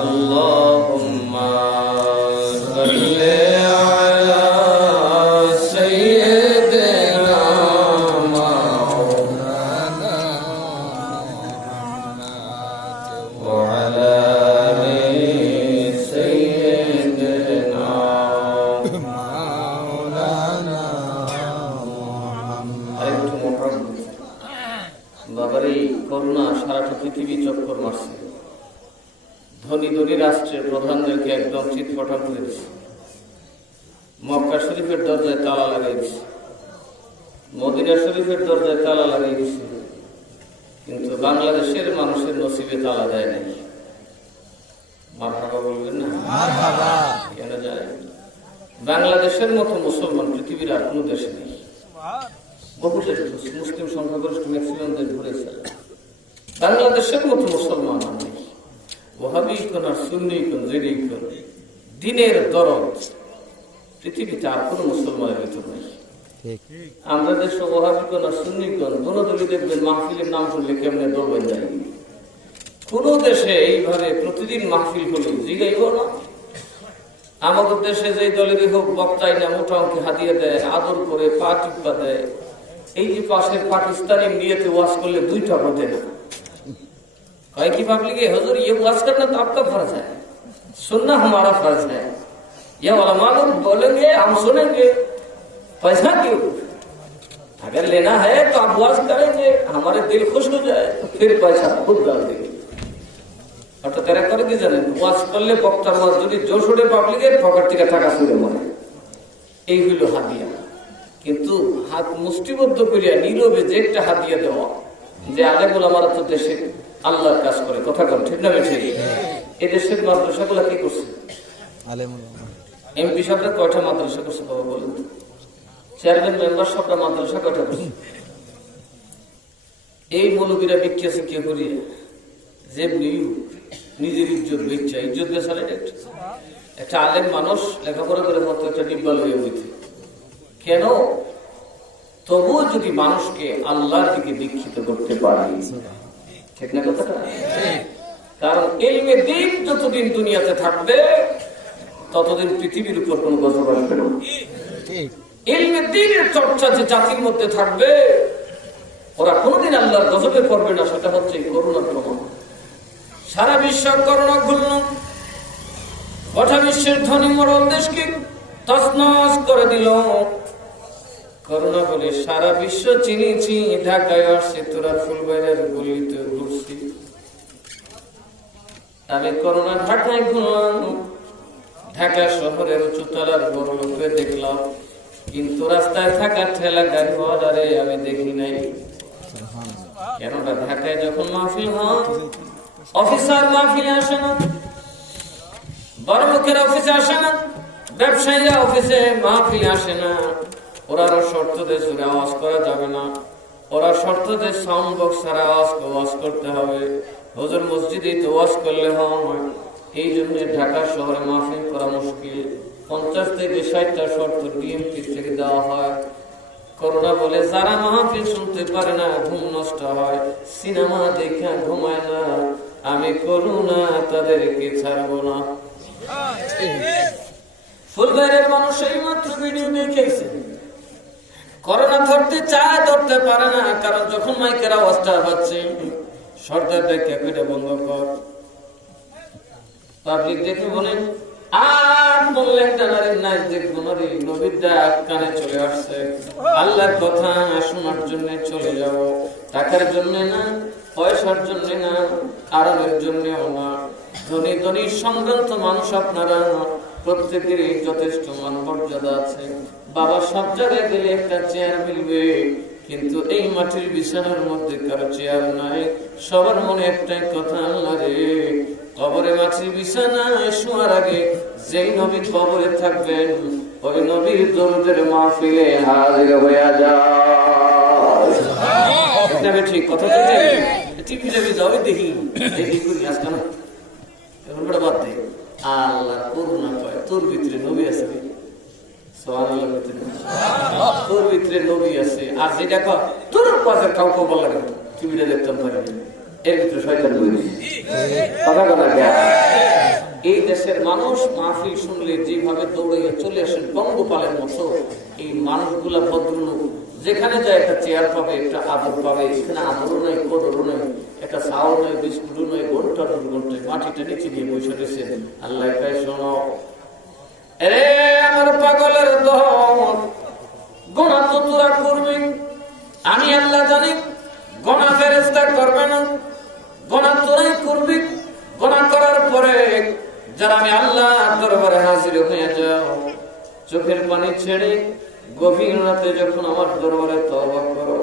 আল্লাহুম্মা সাল্লি আলা সাইয়্যিদিনা মাওলানা ওয়া আলা আলি সাইয়্যিদিনা মাওলানা। আরেকটু মোহাম্মদ বাবারে, করোনা সারাটা পৃথিবী চক্কর মারছে। ধনী ধনী রাষ্ট্রের প্রধানদেরকে একদম চিৎপটাং করে দিচ্ছে। মক্কা শরীফের দরজায় তালা লাগিয়ে দিচ্ছে, মদিনা শরীফের দরজায় তালা লাগিয়ে দিচ্ছে, কিন্তু বাংলাদেশের মানুষের নসিবে তালা দেয় নাই। মারহাবা বলবেন না? কেন যায়? বাংলাদেশের মতো মুসলমান পৃথিবীর আর কোনো দেশে নেই। বহু দেশ মুসলিম সংখ্যাগরিষ্ঠ ম্যাক্সিমাম দেশ ঘুরেছে, বাংলাদেশের মতো মুসলমান নেই। ওয়াহাবি কোন আর সুন্নি কোন জেডি কোন দিনের দরদ পৃথিবীতে আর কোন মুসলমানের ভিতর নেই। আমরা দেশ ওয়াহাবি কোন আর সুন্নি কোন দোনোদলই দেখবেন মাহফিলের নাম শুনলে কেমনে দৌড়বেন যায়। কোন দেশে এইভাবে প্রতিদিন মাহফিল হলে জিগাইব না। আমাদের দেশে যে দলেরই হোক বক্তাই না মোটা অঙ্কে হাতিয়ে দেয়, আদর করে পা টিপা দেয়। এই যে পাশে পাকিস্তানি নিয়েতে ওয়াজ করলে 2টা হতে না कहे कि पब्लिक हुजूर ये वाज करना तो आपका फर्ज है, सुनना हमारा फर्ज है। ये उलमा लोग बोलेंगे हम सुनेंगे, पैसा क्यों? अगर लेना है तो आप वाज करेंगे, हमारे दिल खुश हो जाए तो फिर पैसा खुद डाल देंगे। और तो तेरा कर की जाने वाज करले बक्तार वाज যদি জোশোড়ে পাবলিকের পকেট থেকে টাকা ছুঁড়ে মারে, এই হলো হাদিয়া। কিন্তু হাত মুষ্টিবদ্ধ করিয়া নীরবে যে একটা হাদিয়া দেওয়া, যে আলেমুল আমারা তো দেশে আল্লাহর কাজ করে, কথা কম ঠিক না ঠিক? এই দেশের মাদ্রাসাগুলো কি করছে? এমপি সাহেবরা কয়টা মাদ্রাসা করছে বাবা বলুন? চেয়ারম্যান মেম্বার সবটা মাদ্রাসা কয়টা করছে? এই মৌলবীরা বিক্রিয়া শিক্ষা করিয়ে যে নিজের ইজ্জত বেচা, ইজ্জত বেচার একটা আলেম মানুষ লেখাপড়া করে মতো একটা ডিব্বা লইয়া হইতে কেন? তবুও যদি মানুষকে আল্লাহর দিকে দীক্ষিত করতে পারি, ঠিক না কথাটা? কারণ ইলমে দ্বীন যতদিন দুনিয়াতে থাকবে ততদিন পৃথিবীর উপর কোন গজব আসবে না। ইলমে দ্বীনের চর্চা যে জাতির মধ্যে থাকবে ওরা কোনোদিন আল্লাহর গজবে পড়বে না। সেটা হচ্ছে করোনার প্রমাণ। সারা বিশ্ব করোনা ঘুরল, গোটা বিশ্বের ধনী মরল দেশকে তছনছ করে দিল। করোনা বলে সারা বিশ্ব চিনিছি, ঢাকায় আসছে, তোরা ফুলবাড়ির গলিতে ঘুরছি। আমি করোনা ঢাকায় ঘুরলাম, ঢাকা শহরের উঁচুতলার বড় লোকে দেখলাম, কিন্তু রাস্তায় থাকা ঠেলা গাড়ি বাজারে আমি দেখি নাই। কেননা ঢাকায় যখন মাহফিল হয় অফিসার মাহফিলে আসে না, বড় লোকের অফিসে আসে না, ব্যবসায়ীরা অফিসে মাহফিলে আসে না। ওরা শর্ত দেশ আওয়াজ করা যাবে না, ওরা শর্ত দেশ সাউন্ড বক্স ছাড়া আওয়াজ করতে হবে। হুজুর মসজিদে তো ওয়াজ করলে হয়। এই জন্য ঢাকা শহরে মাহফিল করা মুশকিল। 50 থেকে 60টা শর্ত ডিএমপি থেকে দেওয়া হয়। করোনা বলে যারা মাহফিল শুনতে পারে না, ঘুম নষ্ট হয়, সিনেমা দেখে ঘুমায় না, আমি করোনা তাদেরকে ছাড়বো না। ফুলবাড়ির মানুষ এই মাত্র ভিডিও দেখেছে, করোনা ধরতে চায়, ধরতে পারে না। কারণ যখন মাইকের আওয়াজটা পাচ্ছে সর্দার দেখে এটা বন্ধ কর, পাবলিক দেখে বলেন আর বললেন টানারের নাচ দেখবো না রে। নবীর ডাক কানে চলে আসছে, আল্লাহর কথা শোনার জন্য চলে যাব। টাকার জন্য না, পয়সার জন্য না, আরামের জন্যও না। ধনী ধনী সম্ভ্রান্ত মানুষ আপনারা প্রত্যেকেরই যথেষ্ট মান মর্যাদা আছে। বাবা সব জায়গায় গেলে একটা চেয়ার মিলবে, কিন্তু এই মাটির বিছানার মধ্যে কারো চেয়ার নাই। সবার মনে একটাই কথা, আল্লাহ রে কবরে মাটির বিছানায় শোয়ার আগে যেই নবী কবরে থাকবেন ওই নবীর দরুদের মাহফিলে হাজির হয়ে যায়। ঠিক কথা টিভি যাবি যাও দেখি দেখি করি আজকে না এখন বড় বাদ দে। আল্লাহ করুণা কয় তোর ভিতরে নবী আছে, তোর ভিতরে নবী আছে। আর যেটা কয় তোর পাশে কাউকে বল লাগে টিভিটা দেখতাম পারি এর ভিতরে শয়তান বইছে কথা কথা জ্ঞান। এই দেশের মানুষ মাহফিল শুনলে যেভাবে দৌড়ে চলে আসেন পঙ্গপালের মতো, এই মানুষগুলা ভদ্রলোক যেখানে যায় একটা চেয়ার পাবে, একটা আদর পাবে। এখানে আদরও নয়, কদরও নয়, একটা চাও নয়, বিস্কুটও নয়, ঘন্টা 2 ঘন্টায় মাটিটা নিচে দিয়ে বসে রয়েছে। আল্লাহ কয় শোনো এরে আমার পাগলের দল, গোনা তো তোরা করবি, আমি আল্লাহ জানি গোনা ফেরেশতা করবে না, গোনা তোরাই করবি। গোনা করার পরে যারা আমি আল্লাহ দরবারে হাজির হয়ে যাও, চোখের পানি ছেড়ে গভীর রাতে যখন আমার দরবারে তওবা করো,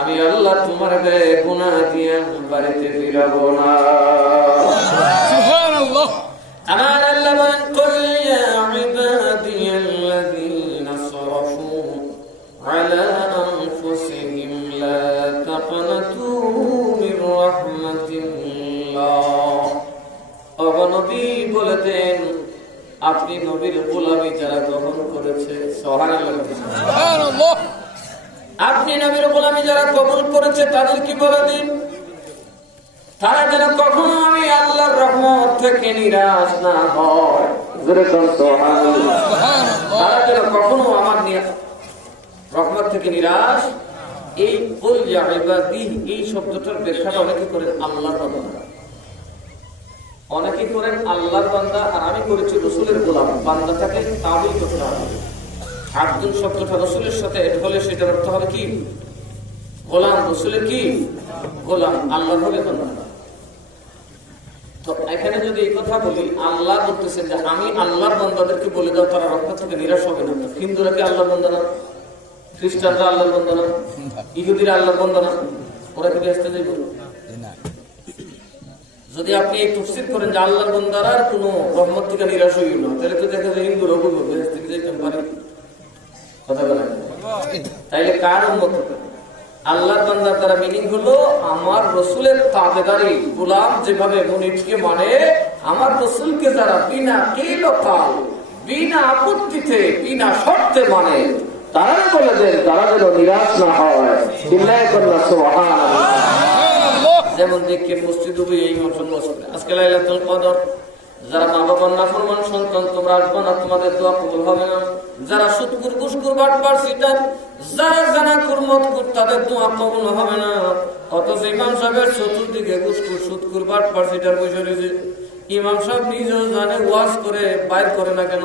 আমি আল্লাহ তোমার গায়ে গুনাহ দিয়ে বাড়িতে ফিরাবো না। সুবহানাল্লাহ। আমার আল্লাহ বলেন কুল ইয়া ইবাদিয়াল্লাযীনা সারাফু আলা আনফুসিহিম লা তাকনাতু মির রাহমাতিল্লাহ। ও নবী বলে দেন, আপনি নবীর গোলামি যারা গ্রহণ করেছে, সুবহানাল্লাহ, আপনি নবীর গোলামি যারা কবুল করেছে তাদের কি বলে দিন, তারা যেন কখনো আমি আল্লাহর রহমত থেকে নিরাশ না হয়। তারা যেন কখনো আমার রহমত থেকে নিরাশ। এই কুল ইয়া ইবাদি, এই শব্দটার ব্যাখ্যাটা অনেকে করেন আল্লাহর বান্দা, অনেকে করেন আল্লাহর বান্দা, আর আমি করেছি রসুলের গোলাম। বান্দাটাকে তাবিল করতে হবে। আব্দুল শব্দটা রসুলের সাথে এড হলে সেটার অর্থ হবে কি গোলাম, রসুলের কি গোলাম, আল্লাহর হবে বান্দা। তো এখানে যদি এই কথা বলি, আল্লাহ বলতেছেন যে আমি আল্লাহর বান্দাদেরকে বলে দাও তারা রক্ষা থেকে নিরাশ হবে না। হিন্দুরা কি আল্লাহর বান্দা না? খ্রিস্টানরা আল্লাহর বান্দা না? ইহুদিরা আল্লাহর বান্দা না? ওরা কি ব্যস্ত যাইব? যদি আপনি এই তাফসীর করেন যে আল্লাহর বান্দারা কোনো রহমত থেকে নিরাশ হইল না, তাহলে তো দেখা যায় হিন্দুরা বলবে ব্যস্ত থেকে যাইতে পারে। কথা বলেন, তাইলে কার উম্মত? আল্লাহর বান্দার দ্বারা মিনিং হলো আমার রসুলের তাবেদারি, গোলাম যেভাবে মুনিবকে মানে, আমার রসুলকে যারা বিনা কিলকাল, বিনা আপত্তিতে, বিনা শর্তে মানে, তারা বলে দেন তারা যেন নিরাশ না হয়। সুবহানাল্লাহ। যেমন দেখে মসজিদে এই মৌসুম আজকে লাইলাতুল কদর, যারা মা বাবার নাফরমান সন্তান তোমরা আসবে না, তোমাদের দোয়া কবুল হবে না। যারা সুদকুর ঘুষখোর বাটপার সিটার, যারা জানাকুর মতকুর, তাদের দোয়া কবুল হবে না। অথচ ইমাম সাহেবের চতুর্দিকে ঘুষখোর সুদকুর বাটপার সিটার বসে রয়েছে। ইমাম সাহেব নিজেও জানে, ওয়াজ করে বাইর করে না কেন?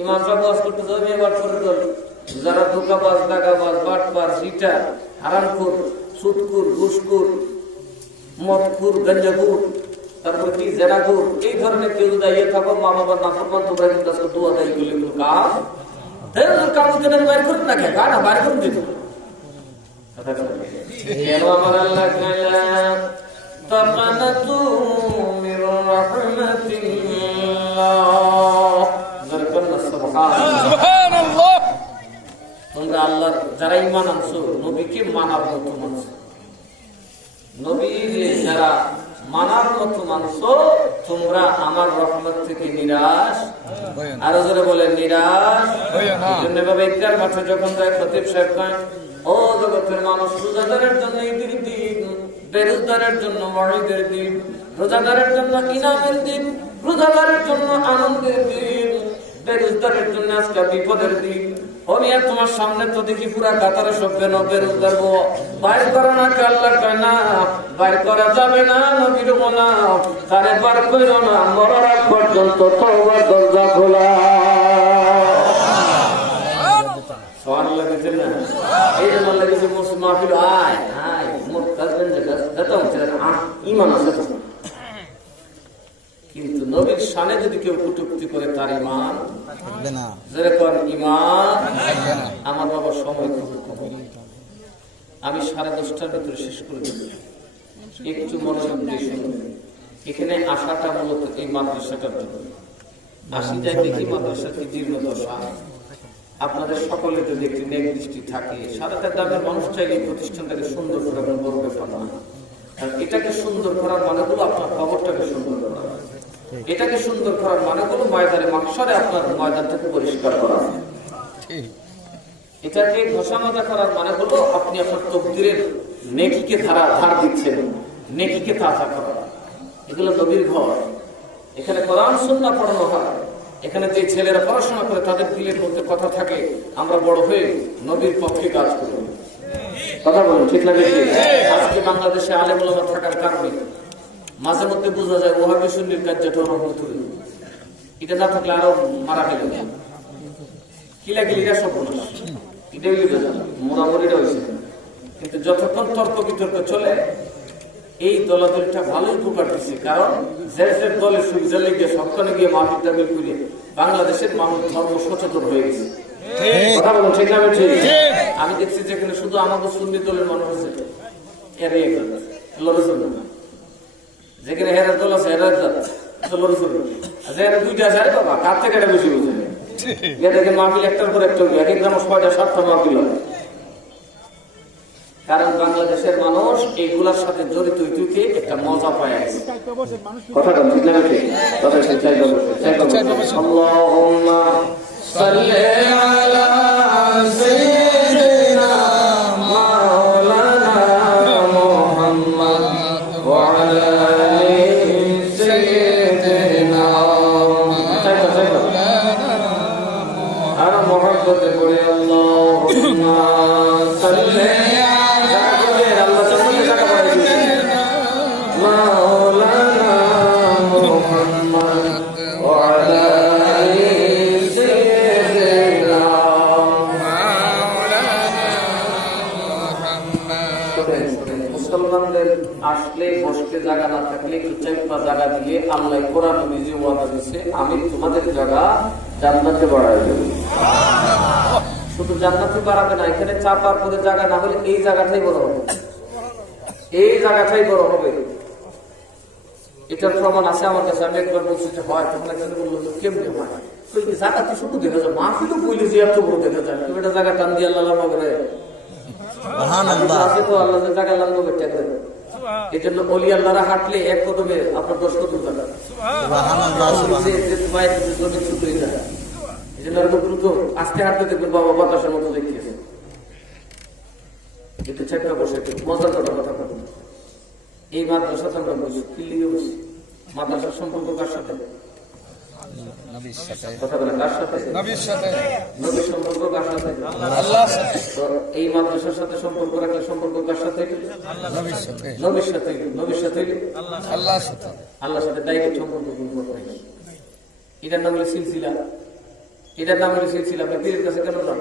ইমাম সাহেব ওয়াজ করতে যাবে, এবার করে দল যারা ধোকাবাজ, দাগাবাজ, বাটপার, সিটার, হারামখোর, সুদকুর, ঘুষখোর, মদখোর, গাঞ্জাখোর, তারপর কি জেনাখোর, এই ধরনের কেউ যদি ইয়ে থাকো, মা বাবার নাফরমান, তোমরা কিন্তু আজকে দোয়া দেয় করলে কোনো কাজ কাগজ কেন বাইর করুন না, কেন না বাইর করুন যেত কেন? আমার আল্লাহ তাকানাতু মির রাহমাতিল্লাহ, সুবহানাল্লাহ। তোমরা আল্লাহর যারা ঈমান আনছো, নবীকে মানার মতো মানছো, নবী যারা মানার মতো মানছো, তোমরা আমার রহমত থেকে নিরাশ, আরো জোরে বলে নিরাশ। ইফতার মাঠে যখন যায় খতিব সাহেব কয়, ও জগতের মানুষ, রোজাদারের জন্য ঈদের দিন, বেরোজদারের জন্য ওয়াঈদের দিন, রোজাদারের জন্য ইনামের দিন, রোজাদারের জন্য আনন্দের দিন, বেরোজদারের জন্য আজকে বিপদের দিন। তোমার সামনে তো দেখি পুরা কাতারে সব বেরোজগার বাইর করা না, আল্লাহ কয় না বাইর করা যাবে না, নবীর না তারে বার করো না, মরার আগ পর্যন্ত তওবার দরজা খোলা। সুবহানাল্লাহ বলেন না? এই জন্য আল্লাহ কিছু মুসলিম মাহফিল আয় আয় মুখ কাজবেন যে দাতা হচ্ছে ঈমান আছে, কিন্তু নবীর শানে যদি কেউ কটূক্তি করে তার ঈমান থাকবে না। যেরকম ঈমান থাকবে না। আমার বাবা সময় খুব কম, আমি 10:30টার ভিতরে শেষ করে দেব। একটু মনোযোগ দিয়ে শুনুন। এখানে আসাটা মূলত এই মাদ্রাসাটার জন্য আসি, যাই দেখি মাদ্রাসার কি জীর্ণদশা। আপনাদের সকলের যদি একটি নেক দৃষ্টি থাকে, সারাটা গ্রামের মানুষ চাইলে এই প্রতিষ্ঠানটাকে সুন্দর করে বড় ব্যাপার না। এটাকে সুন্দর করার মানে হলো আপনার খবরটাকে সুন্দর করা, এটাকে সুন্দর করার মানে হলো ময়দানে মাহশরে আপনার ময়দানটাকে পরিষ্কার করা। এটাকে ঘোষণা করার মানে হলো আপনি আপনার তকদিরের নেকিকে ধার দিচ্ছেন, নেকিকে তাজা করা। এগুলো নবীর ঘর, এখানে কোরআন সুন্নাহ পড়ানো হয়। এখানে যে ছেলেরা পড়াশোনা করে তাদের দিলের মধ্যে কথা থাকে, আমরা বড় হয়ে নবীর পক্ষে কাজ করব। কথা বলুন, ঠিক না? আজকে বাংলাদেশে আলেম ওলামা থাকার কারণে মাঝে মধ্যে বোঝা যায় ওহাবি সুন্নির কাজ যেটা রহমতুল, এটা না থাকলে আরো মারা গেল কিলাকিলিরা সব এটাই মোরামরিটা হয়েছে। কিন্তু যতক্ষণ তর্ক বিতর্ক চলে এই দলাদলটা ভালোই উপকার দিচ্ছে, কারণ যে দলের সুবিধা লেগে সবখানে গিয়ে মাহফিল টামিল করে বাংলাদেশের মানুষ ধর্ম সচেতন হয়ে গেছে। কথা বলুন, ঠিক না? আমি দেখছি যেখানে শুধু আমাদের সুন্নি দলের মানুষ আছে যেখানে হেরার দল আছে হেরার দুইটা আছে, আরে বাবা কার থেকে এটা বেশি বুঝে দেখেন মাহফিল একটার পর একটা এক এক গ্রাম 6টা-7টা মাহফিল হয়। কারণ বাংলাদেশের মানুষ এইগুলার সাথে জড়িত হইতে একটা মজা পায় আছে। কথাটা ঠিক না? আল্লাহুম্মা সাল্লি আলা সাইয়্যিদিনা মাওলানা মুহাম্মদ ওয়া আলা আলি সাইয়্যিদিনা আর মুহাম্মদ বলে আল্লাহুম্মা সাল্লি মুসলমানদের আসলে বসতে জায়গা না থাকলে একটু চাইপা জায়গা দিয়ে আল্লাহ কোরআন নিজে ওয়াদা দিচ্ছে, আমি তোমাদের জায়গা জান্নাতে বাড়াই দেব। শুধু জান্নাতে বাড়াবে না, এখানে চাপার পরে জায়গা না হলে এই জায়গাটাই বড় হবে, এই জায়গাটাই বড় হবে। এটার প্রমাণ আছে আমার কাছে। আমি একবার বলছি যে হয়, তখন একজন বললো কেমনি হয়, জায়গা তো শুধু দেখা যায়, মাহফিলও বইলে যে এত বড় দেখা যায়, তুমি এটা জায়গা টান দিয়ে আল্লাহ করে আছে তো আল্লাহ জায়গা লাগবে বেটা করে। এই জন্য অলি আল্লাহরা হাঁটলে এক কদমে আপনার 10 কদম জায়গা, এই জন্য দ্রুত আস্তে হাঁটতে দেখবেন বাবা বাতাসের মতো দেখিয়েছে। একটু চেপে বসে মজার কথা বলবো। এই মাদ্রাসাতে আমরা বসি, কিল্লিয়ে বসি। মাদ্রাসার সম্পর্ক কার সাথে? কথা বলে কার সাথে? নবীর সাথে। নবীর সম্পর্ক কার সাথে? আল্লাহর সাথে। তো এই মাদ্রাসার সাথে সম্পর্ক রাখলে সম্পর্ক কার সাথে? নবীর সাথে। নবীর সাথে। নবীর সাথে আল্লাহর সাথে। আল্লাহর সাথে ডাইরেক্ট সম্পর্ক নাই। এটার নাম হলো সিলসিলা। এটার নাম হলো সিলসিলা। আপনি পীরের কাছে কেন যান?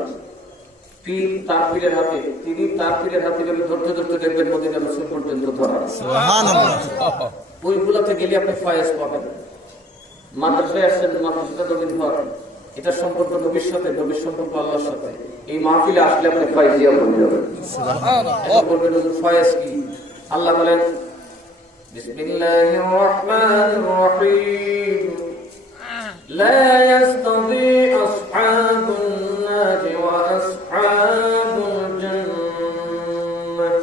পীর তার পীরের হাতে, তিনি তার পীরের হাতে ধরতে ধরতে দেখবেন মদিনা রাসূল পর্যন্ত ধরা। সুবহানাল্লাহ। ওইগুলাতে গেলে আপনি ফয়েজ পাবেন। মাদ্রাসায় আসছেন, মাদ্রাসাটা নবীর ঘর, এটার সম্পর্ক নবীর সাথে, নবীর সম্পর্ক আল্লাহর সাথে। এই মাহফিলে আসলে আপনি ফায়জিয়া বলে যাবেন। সুবহানাল্লাহ। বলবেন ফয়েজ কি? আল্লাহ বলেন বিসমিল্লাহির রহমানির রহিম লা ইয়াস্তাবি আসহাবুন নার ওয়া আসহাবুল জান্নাহ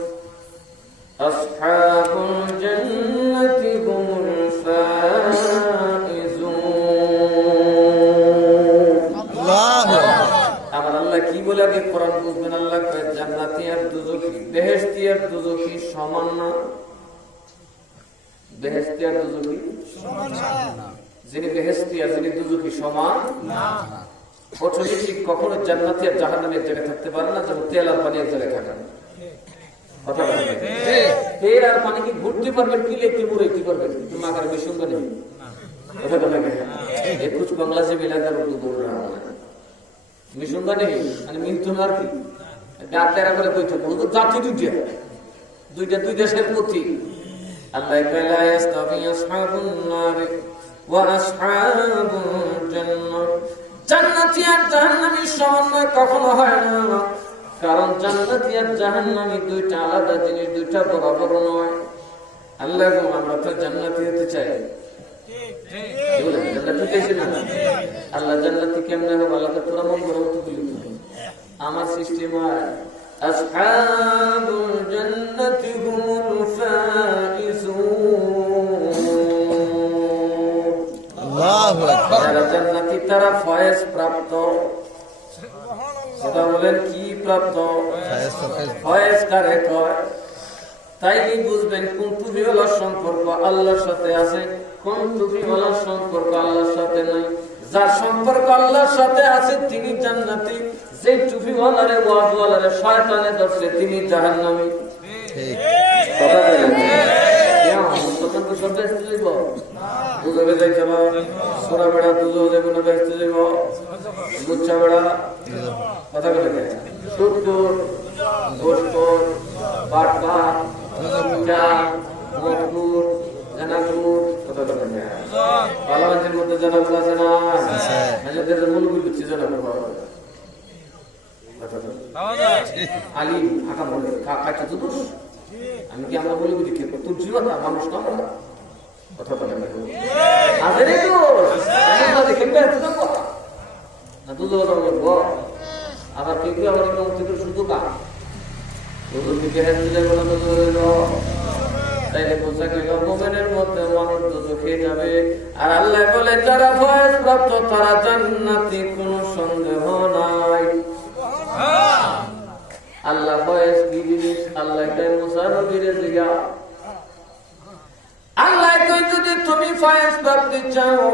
আসহাবুল জান্নাতি হুমুল বলে আগে কোরআন বুঝবেন। আল্লাহ কয় জান্নাতি আর দুজখী, বেহেশতি আর দুজখী সমান না। বেহেশতি আর দুজখী সমান না। যিনি বেহেশতি আর যিনি দুজখী সমান না। কঠোর ঠিক কখনো জান্নাতি আর জাহান্নামী এক জায়গায় থাকতে পারে না, যেমন তেল আর পানি এক জায়গায় থাকে না। কথা বলেন তেল আর পানি কি ঘুরতে পারবেন, কি লেখতে মুড়ে কি করবেন, কিন্তু মাগার বিসঙ্গ নেই। কথা বলেন এই কুছ বাংলা সে মিলাকার উর্দু বল रहा हूं মিশুঙ্গা নেই মানে মিন্টুন আর কি ডাক্তাররা করে কইতে বলতো জাতি দুইটা দুই দেশের প্রতি আল্লাহ তাআলা ইস্তাফি আসহাবুন নার ওয়া আসহাবুল জান্নাহ। জান্নাতি আর জাহান্নামী সমন্বয় কখনো হয় না, কারণ জান্নাতি আর জাহান্নামী দুইটা আলাদা জিনিস, দুইটা বরাবর নয়। আল্লাহ গো আমরা তো জান্নাতি হতে চাই, আল্লাহ জান্নাতি কেমনে হবে? আল্লাহ তোরা মন বড় তো বলি আমার সিস্টেম হয় আসহাবুল জান্নাতি হুমুল ফাইজুন। আল্লাহু আকবার। যারা জান্নাতি তারা ফয়েজ প্রাপ্ত। সেটা বলেন কি প্রাপ্ত ফয়েজ কারে কয় তাইলে বুঝবেন কোন টুপিওয়ালার সম্পর্ক আল্লাহর সাথে আছে, কোন টুপিওয়ালার সম্পর্ক আল্লাহর সাথে নাই। যার সম্পর্ক আল্লাহর সাথে আছে তিনি জান্নাতি, যে টুপিওয়ালারে ওয়াজওয়ালারে শয়তানে ধরছে তিনি জাহান্নামী। কথা বলেন মুসলমান তো সব ব্যস্ত যাইব, দুজবে যাইতে হবে, সোরা বেড়া দুজো যাইব না ব্যস্ত যাইব, গুচ্ছা বেড়া কথা বলে সুদপুর ঘোষপুর বাটকা মধুপুর জানাপুর কথা বলেন পালামাঞ্চের মধ্যে জানাপুর আছে না, হাজারদের মূলগুলি হচ্ছে জানাপুর পাওয়া যায়। আলিম আঁকা বলে কাকা তো দোষ, আমি কি আমরা বলি বুঝি খেয়ে তোর জীবন না মানুষ না আমরা কথা বলে আমাদের দেখে কথা না দুধ বলবো আবার কেউ কেউ আমার থেকে শুধু কা দিকে তাইলে পোশাক মোমেনের মধ্যে মানুষ দুধ খেয়ে যাবে। আর আল্লাহ বলে যারা ফয়েজ প্রাপ্ত তারা জান্নাতি, কোনো সন্দেহ নাই। আল্লাহ ফয়েজ কি জিনিস আল্লাহ তাই মুসা নবীরে জিজ্ঞা আল্লাহ কই যদি তুমি ফয়েজ প্রাপ্তি চাও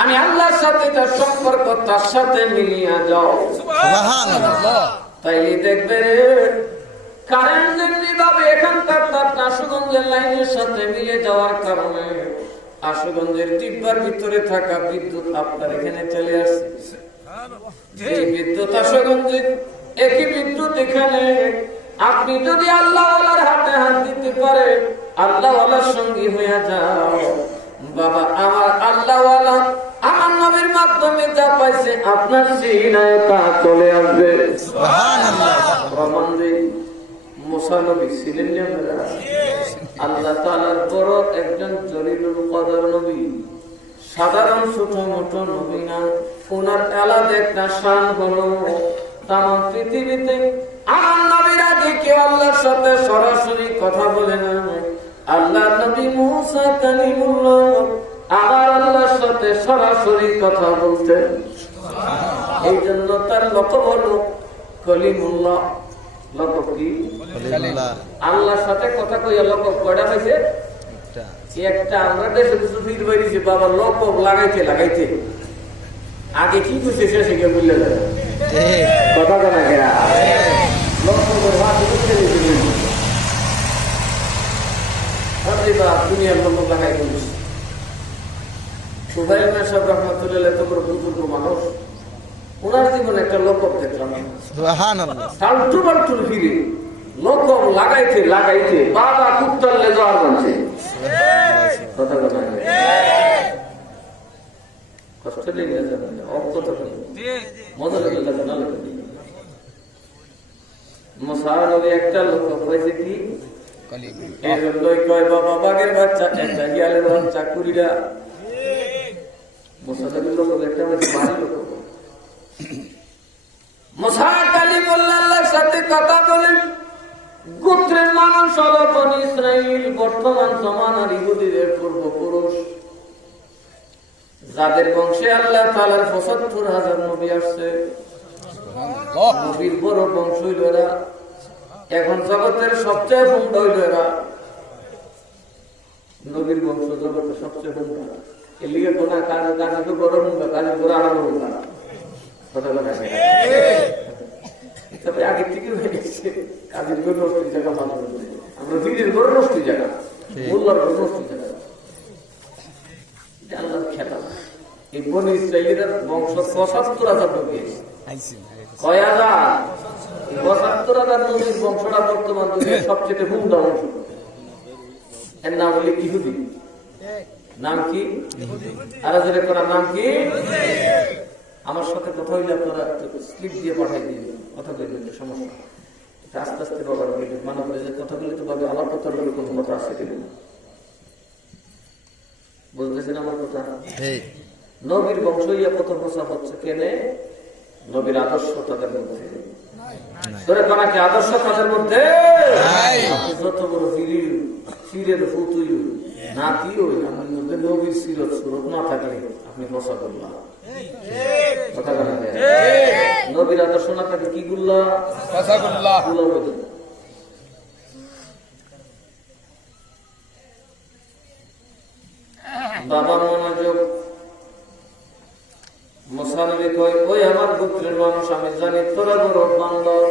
আমি আল্লাহর সাথে তার সম্পর্ক তার সাথে মিলিয়ে যাও সুবহানাল্লাহ, তাইলে দেখবে কারেন্ট যেমনি ভাবে এখানকার তার আশুগঞ্জের লাইনের সাথে মিলে যাওয়ার কারণে আশুগঞ্জের টিব্বার ভিতরে থাকা বিদ্যুৎ আপনার এখানে চলে আসছে। এই বিদ্যুৎ আশুগঞ্জের একই বিদ্যুৎ এখানে আপনি যদি আল্লাহওয়ালার হাতে হাত দিতে পারে আল্লাহওয়ালার সঙ্গী হয়ে যাও বাবা, আমার আল্লাহওয়ালা আমার নবীর মাধ্যমে যা পাইছে আপনার সিনায় তা চলে আসবে সুবহানাল্লাহ। প্রমাণ দেই মুসা নবী ছিলেন আল্লাহ তাআলার বড় একজন জলিলুল কদর নবী, সাধারণ ছোট মোটো নবী না, ওনার আলাদা একটা শান হলো তাম পৃথিবীতে আমার নবীর আগে কেউ আল্লাহর সাথে সরাসরি কথা বলে না। আল্লাহ নবী মুসা কালিমুল্লাহ আমার আল্লাহর সাথে সরাসরি কথা বলতেন, এই জন্য তার লকব হলো কলিমুল্লাহ। লকব কি? আল্লাহর সাথে কথা কইয়া লকব কয়টা হয়েছে? একটা। আমরা দেশে সুফির বাড়িছে বাবা লকব লাগাইতে লাগাইতে আগে কি করছে শেষে গিয়ে বললে কথা জানা গেরা লকবের হাত দুনিয়ার লকব লাগাই বলিস। সুবাইল মেশাব রহমতুল্লাহ তো বড় বুজুর্গ মানুষ, ওনার জীবনে একটা লকব দেখলাম টালটু বালটুর ফিরে লকব লাগাইতে লাগাইতে বাবা কুত্তারলে যাওয়ার বলছে কথা কথা কষ্ট লেগে যাবে মজা লেগে যাবে না লেগে মশানবী একটা লকব হয়েছে কি কয় বাবা বাঘের বাচ্চা একটা গিয়ালের বাচ্চা কুড়িটা মোসানবীর লকব একটা হয়েছে বাড়ি লকব। মুসা কালিমুল্লাহ আল্লাহর সাথে কথা বলেন, গোত্রের মানুষ হলো বনি ইসরাইল, বর্তমান জমানার ইহুদিদের পূর্বপুরুষ, যাদের বংশে আল্লাহ তাআলার ৭৫,০০০ নবী আসছে। নবীর বড় বংশ হইল এরা, এখন জগতের সবচেয়ে হুন্ডা হইল এরা। নবীর বংশ জগতের সবচেয়ে হুন্ডা, এর লিগে কোনা কাজে কাজে তো বড় হুন্ডা, কাজে বড় আরো হুন্ডা কথা বলা যায়। তবে আগের থেকে হয়ে গেছে কাজের গরু নষ্ট জায়গা মানুষ, আমরা ভিড়ের গরু নষ্ট জায়গা, মোল্লার গরু নষ্ট জায়গা, আল্লাহর খেলা। এই বনি ইসরাইলের বংশ ৭৫,০০০ নবী, কয় হাজার? ৭৫,০০০ নবীর বংশটা বর্তমান দুনিয়ার সবচেয়ে হুন্ডা বংশ। এর নাম হলো ইহুদি। নাম কি? আর করার নাম কি? আমার সাথে কথা হইলে আপনারা স্লিপ দিয়ে পাঠাই দিয়ে কথা বলবেন, সমস্যা আস্তে আস্তে বাবার মানা বলে যে কথা বলে তো ভাবে আমার কথা বলে কোনো কথা আসছে কিনা বলতেছেন আমার কথা। নবীর বংশ ইয়া কত প্রচার হচ্ছে কেনে? নবীর আদর্শ তাদের মধ্যে, আদর্শ তাদের মধ্যে। যত বড় ফিরের ফুতুই নাতি ওই আমার মধ্যে নবীর সিরত সুরত না থাকলে আপনি প্রচার করলাম কথা বলেন নবীর আদর্শ না থাকে কি গুল্লা বাবা মনোযোগ মোসানবী কই ওই আমার গোত্রের মানুষ আমি জানি তোরা বড় বান্দর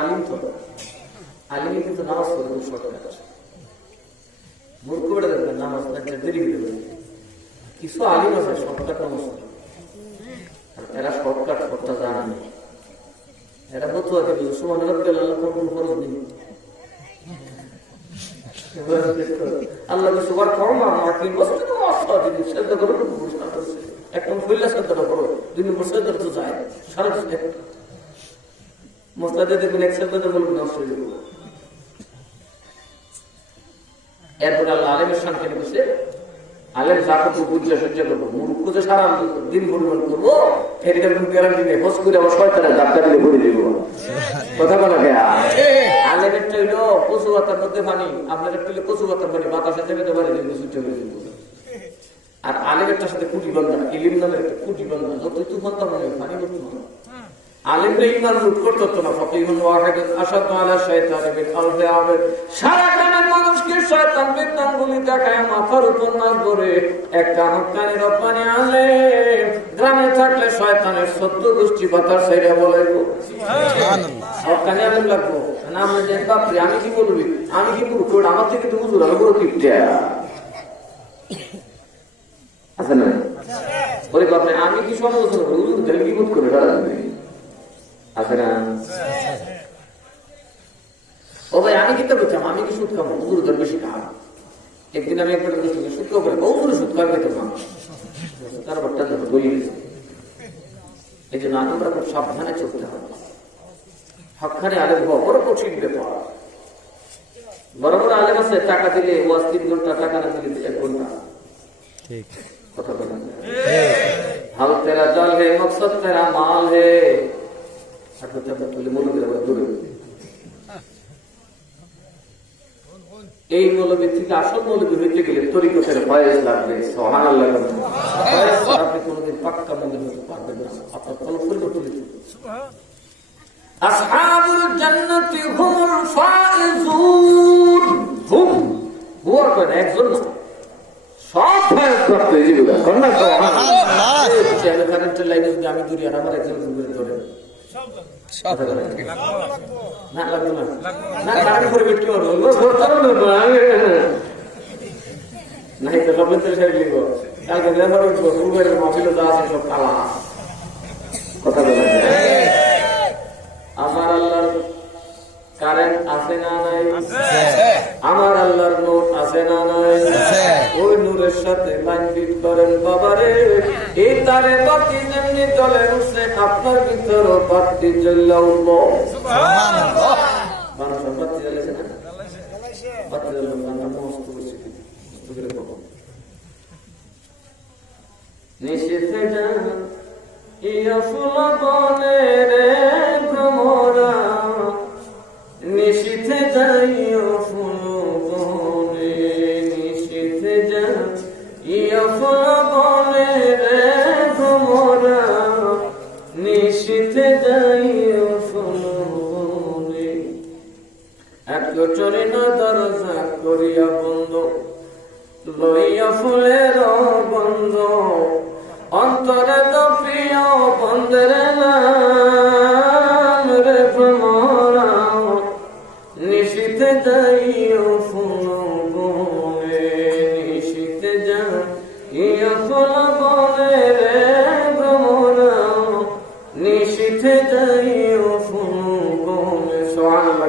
আলিম তো আলিমই কিন্তু নামাজ পড়ে খুব শর্টকাট মূর্খ বেড়ে দেখবেন নামাজ দেরি করে দেবেন কিছু আলিম আছে শর্টকাট নামাজ এরা শর্টকাট করতে জানে না এরা বতুয়া দেবে সুমান কোন খরচ নেই আল্লাহ সুবার কম আমার 3 বছর তো অস্ত্র দিন সেদ্ধ করে একদম ফইলা সেদ্ধটা করো 2 নম্বর সেদ্ধ তো যায় সারা মশলা দিয়ে দেখবেন এক সেদ্ধটা বলবেন নষ্ট হয়ে যাবে এরপর আল্লাহ আলেমের সামনে বসে আলেম জাকাত বুঝে সহ্য করবো মূর্খ যে সারা দিন পরিমাণ করবো এরকম গ্যারান্টি নেই হোস করে আমার শয়তানের ধাক্কা দিলে ভরে দিব কথা বলা গেয়া আলেমেরটা হইলো কচু পাতার মধ্যে পানি আপনার একটু কচু পাতার পানি বাতাসের জায়গাতে পারে ছুটে হয়ে দিব আর আলেমেরটার সাথে কুটি বান্ধা ইলিম নামের একটা কুটি বান্ধা যত তুফান তার মনে পানি করতে হবে আলেমরা ইমান রুট করতো না ফকিহুন ওয়াহিদুন আশাদু আলা শাইতানি বিল আলফি আবেদ সারা গ্রামের মানুষকে শয়তান বিদ্যাঙ্গুলি দেখায় মাথার উপর না করে একটা হক্কানি রব্বানি আলেম গ্রামে থাকলে শয়তানের 14 গোষ্ঠী পাতার সাইরা বলাইবো সুবহানাল্লাহ হক্কানি আলেম লাগবো না আমি যে বাপরে আমি কি বলবি আমি কি পুরো কোড আমার থেকে তো হুজুর আমি পুরো কিপটা আছে না ওরে বাপরে আমি কি সমালোচনা করি হুজুর গেলে কি বুঝ করে দাঁড়াবে ও ভাই আমি কিন্তু বলতাম আমি কি সুদ খাবো হুজুর ধর বেশি খাবো একদিন আমি একবার সুদ খাবো করে বহু সুদ খাবে তো তার বারটা বলি এই জন্য আমরা খুব সাবধানে চলতে হবে হকখানে আলেম হওয়া বড় কঠিন ব্যাপার বড় বড় আলেম আছে টাকা দিলে ওয়াজ 3 ঘন্টা টাকা না দিলে 1 ঘন্টা ঠিক কথা বলেন হাল তেরা জল হে মকসদ তেরা মাল হে এই মৌলবী থেকে আসল মৌলবী হইতে গেলে তরিকতের ফয়েজ লাগবে সুবহানাল্লাহ আপনি কোনদিন পাক্কা মৌলবী হতে পারবেন না আপনার কলফল তুলে আসহাবুল জান্নাতি হুমুল ফাইজুন হুয়া কোন একজন সব ফায়েজ প্রাপ্ত হয়ে যাবে কন্যা সুবহানাল্লাহ চ্যানেল কারেন্টের লাইনে যদি আমি দূরে আর আমার একজন দূরে ধরে না লাগবে না কারণ করে বিক্রি করবো নাই তো সব লিখব কালকে লেবার উঠবো উবের মাহফিল যা আছে সব কালা কথা বলে আমার আল্লাহর কারেন্ট আছে না নাই আমার আল্লাহর নোট আছে না নাই ওই নূরের সাথে লাইন ফিট করেন বাবারে এই তারে বাতি যেমনি জ্বলে উঠছে আপনার ভিতরও বাতি জ্বলে উঠবো সুবহানাল্লাহ মানুষ বাতি জ্বলেছে না বাতি জ্বলে আমরা মস্ত করছি নিষেধে যান ইয়া ফুল বনে রে ভ্রমরা নিষেধে যাইও ফুল বনে নিষেধে যান ইয়া ফুল বনে রে ভ্রমরা নিষেধে যাইও ফুল বনে এক চরে না দরজা করিয়া বন্ধ লইয়া ফুলের বন্ধ অন্তরে তো প্রিয় বন্ধের নাম রে ভ্রমরা নিশীথে যাইও ফুল বনে নিশীথে যাইও ফুল বনে রে ভ্রমরা নিশীথে যাইও ফুল বনে সুবহানাল্লাহ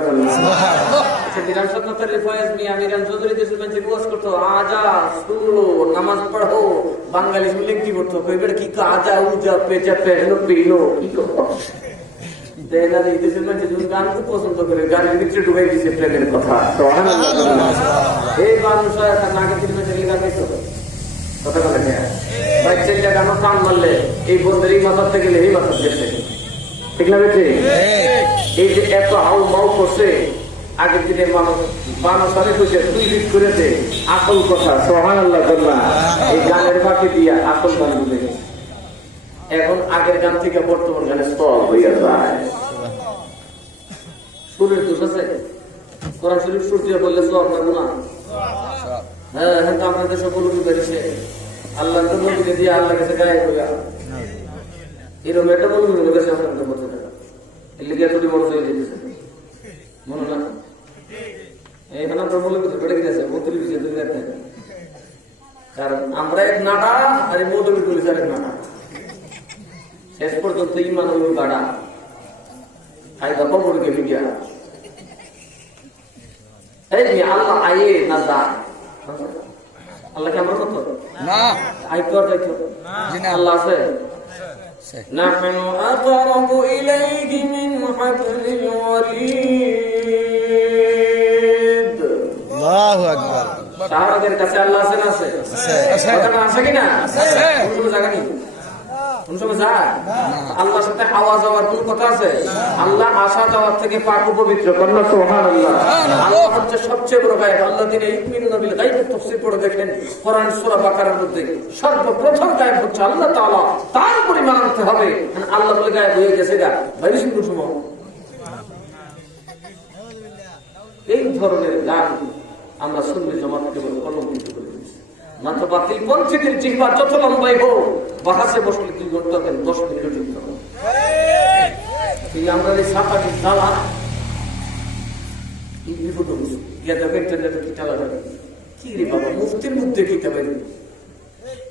বিরান সত্তর ফয়েজ মিয়া মিরান চৌধুরী দেশের বেঞ্চে ওয়াজ করতো আজা শুনো নামাজ পড়ো বাঙালি শুনলে কি করতো কইবে কি আজা উজা পেচা পেলো পিলো কি করতো দেনা এই দেশের বেঞ্চে তুমি গান খুব পছন্দ করে গানের ভিতরে ঢুকাই দিছে প্রেমের কথা সুবহানাল্লাহ এই মানুষরা একটা নাকে দিলে চলে গাবে তো কথা বলে না ভাই ছেলেটা গান কান মারলে এই বন্ধের এই মাথা থেকে গেলে এই মাথা যেতে ঠিক না বেটে এই যে এত হাউ মাউ করছে আগের দিনের মানুষ সালে বসে তুই লিখ করেছে আসল কথা সুবহানাল্লাহ এই গানের ফাঁকে দিয়া আসল গান বুঝে গেছে এখন আগের গান থেকে বর্তমান গানে স্তর হইয়া যায়। সুরের দোষ আছে? কোরআন শরীফ সুর দিয়ে বললে সব না গুণা? হ্যাঁ, এখন তো আমাদের সব বলবি বেরিয়েছে আল্লাহ তো বলবি দিয়ে আল্লাহ কাছে গায়ে হইয়া এরকম একটা বলবি বলে গেছে আপনাদের মধ্যে টাকা এর লিগে এতটি বড় হয়ে যেতেছে মনে না? এখানে আমরা বলে বেড়ে গেছে মন্ত্রী বিষয় দুই রাখতে, কারণ আমরা এক নাটা আর এই মৌলবী পুলিশ আর এক নাটা, শেষ পর্যন্ত ইমান ওই গাড়া খাই দফা পড়ে গেলি গিয়া এই আল্লাহ আয়ে না যা আল্লাহকে আমরা কত না আইতো আর যাইতো আল্লাহ আছে নাহনু আযরাবু ইলাইহি মিন হাবলিল ওয়ারিদ। আল্লাহু আকবার। শাহবাগের কাছে আল্লাহ আছে না? আছে আছে আছে কি না? আছে। কোন জায়গা নেই, কোন সময় যায় আল্লাহর সাথে আওয়া যাওয়ার কোন কথা আছে? আল্লাহ আসা যাওয়ার থেকে পাক ও পবিত্র। কন্যা সুবহানাল্লাহ। আল্লাহ হচ্ছে সবচেয়ে বড় গায়েব। আল্লাহ তিনি ইউমিনুনা বিল গায়ব তাফসীর পড়ে দেখেন কোরআন সূরা বাকারার মধ্যে সর্বপ্রথম গায়েব হচ্ছে আল্লাহ তাআলা, তার পরিমাণ আনতে হবে। আল্লাহ বলে গায়েব হয়ে গেছে গা ভাই শুনুন সময় এই ধরনের গান আমরা সুন্নি জামাত কেবল কলঙ্কিত করে দিয়েছি। মাত্র বাতিল পঞ্চের জিহ্বা যত লম্বাই হোক বাহাসে বসলে 2 ঘন্টা দেন 10 মিনিট যুদ্ধ এই আমরা এই সাতাটি জ্বালা এই বিপদ গিয়া দেখেন কি টালা কি রে বাবা মুফতির মধ্যে কি তবে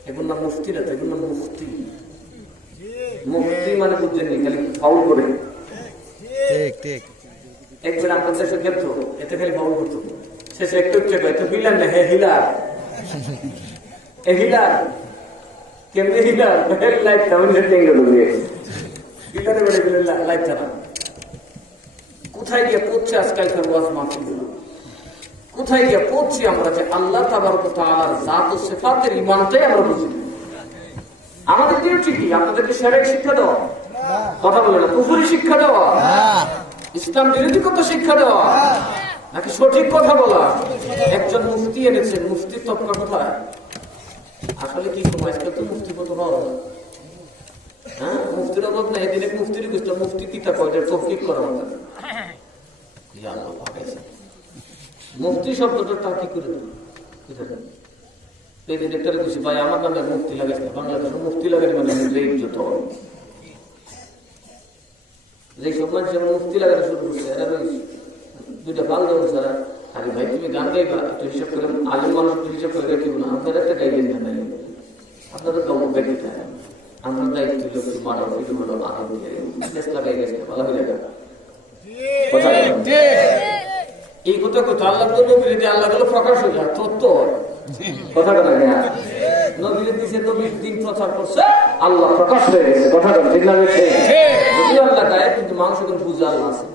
এখন না মুফতিরা তো এখন না মুফতি মুফতি মানে বুঝছেন খালি ফাউল করে ঠিক ঠিক একবার আমরা দেশে গেত এতে খালি ফাউল করতো শেষে একটু একটু হিলার না হে হিলার এ হিলার কেমনি হিলার লাইফ টাউন টেঙ্গে ঢুকে হিলারে বেড়ে গেলে লাইফ টানা কোথায় গিয়ে পড়ছে আজকালকার ওয়াজ মাহফিল, কোথায় গিয়ে পড়ছি আমরা যে আল্লাহ তাবারক ওয়া তাআলার জাত ও সিফাতের ঈমানটাই আমরা বুঝি। আমাদের ডিউটি কি? আপনাদেরকে শরীয়ত শিক্ষা দেওয়া, কথা বলে না কুফরি শিক্ষা দেওয়া, ইসলাম বিরোধী কথা শিক্ষা দেওয়া, নাকি সঠিক কথা বলা? একজন মুফতি এনেছেন, মুফতির তৎপর কোথায়? আসলে কি সময় তো মুফতি কত হওয়া হ্যাঁ মুফতির অভাব না। এদিনে মুফতির কষ্ট মুফতি কিতাব ওইটা তহকিক করা হবে মুফতি শব্দটা কি করে দেবে এই ডিরেক্টরে খুশি ভাই আমার নামে মুফতি লাগাইছে বাংলাদেশের মুফতি লাগাই মানে ইজ্জত যে সব মানুষ যেমন মুফতি লাগানো শুরু করছে এরা রয়েছে দুইটা ভাল দেবো সারা আরে ভাই তুমি গান গাইবা একটু হিসাব করে আলিম মানুষ একটু হিসাব করে রাখিব না আপনারা একটা গাইবেন না ভাই আপনাদের গল্প গাইতে আমরা দায়িত্ব লোক মারা ভিডিও হলো আনন্দ চেষ্টা লাগাই গেছে ভালো হয়ে যাবে এই কথা কথা আল্লাহ তো নবীর আল্লাহ গুলো প্রকাশ হয়ে যায় তত্ত্ব কথা বলা যায় নবীর দিছে নবীর দিন প্রচার করছে আল্লাহ প্রকাশ হয়ে গেছে কথা বলা ঠিক না যদিও আল্লাহ গায়ে কিন্তু মানুষ এখন বুঝে আল্লাহ আছে।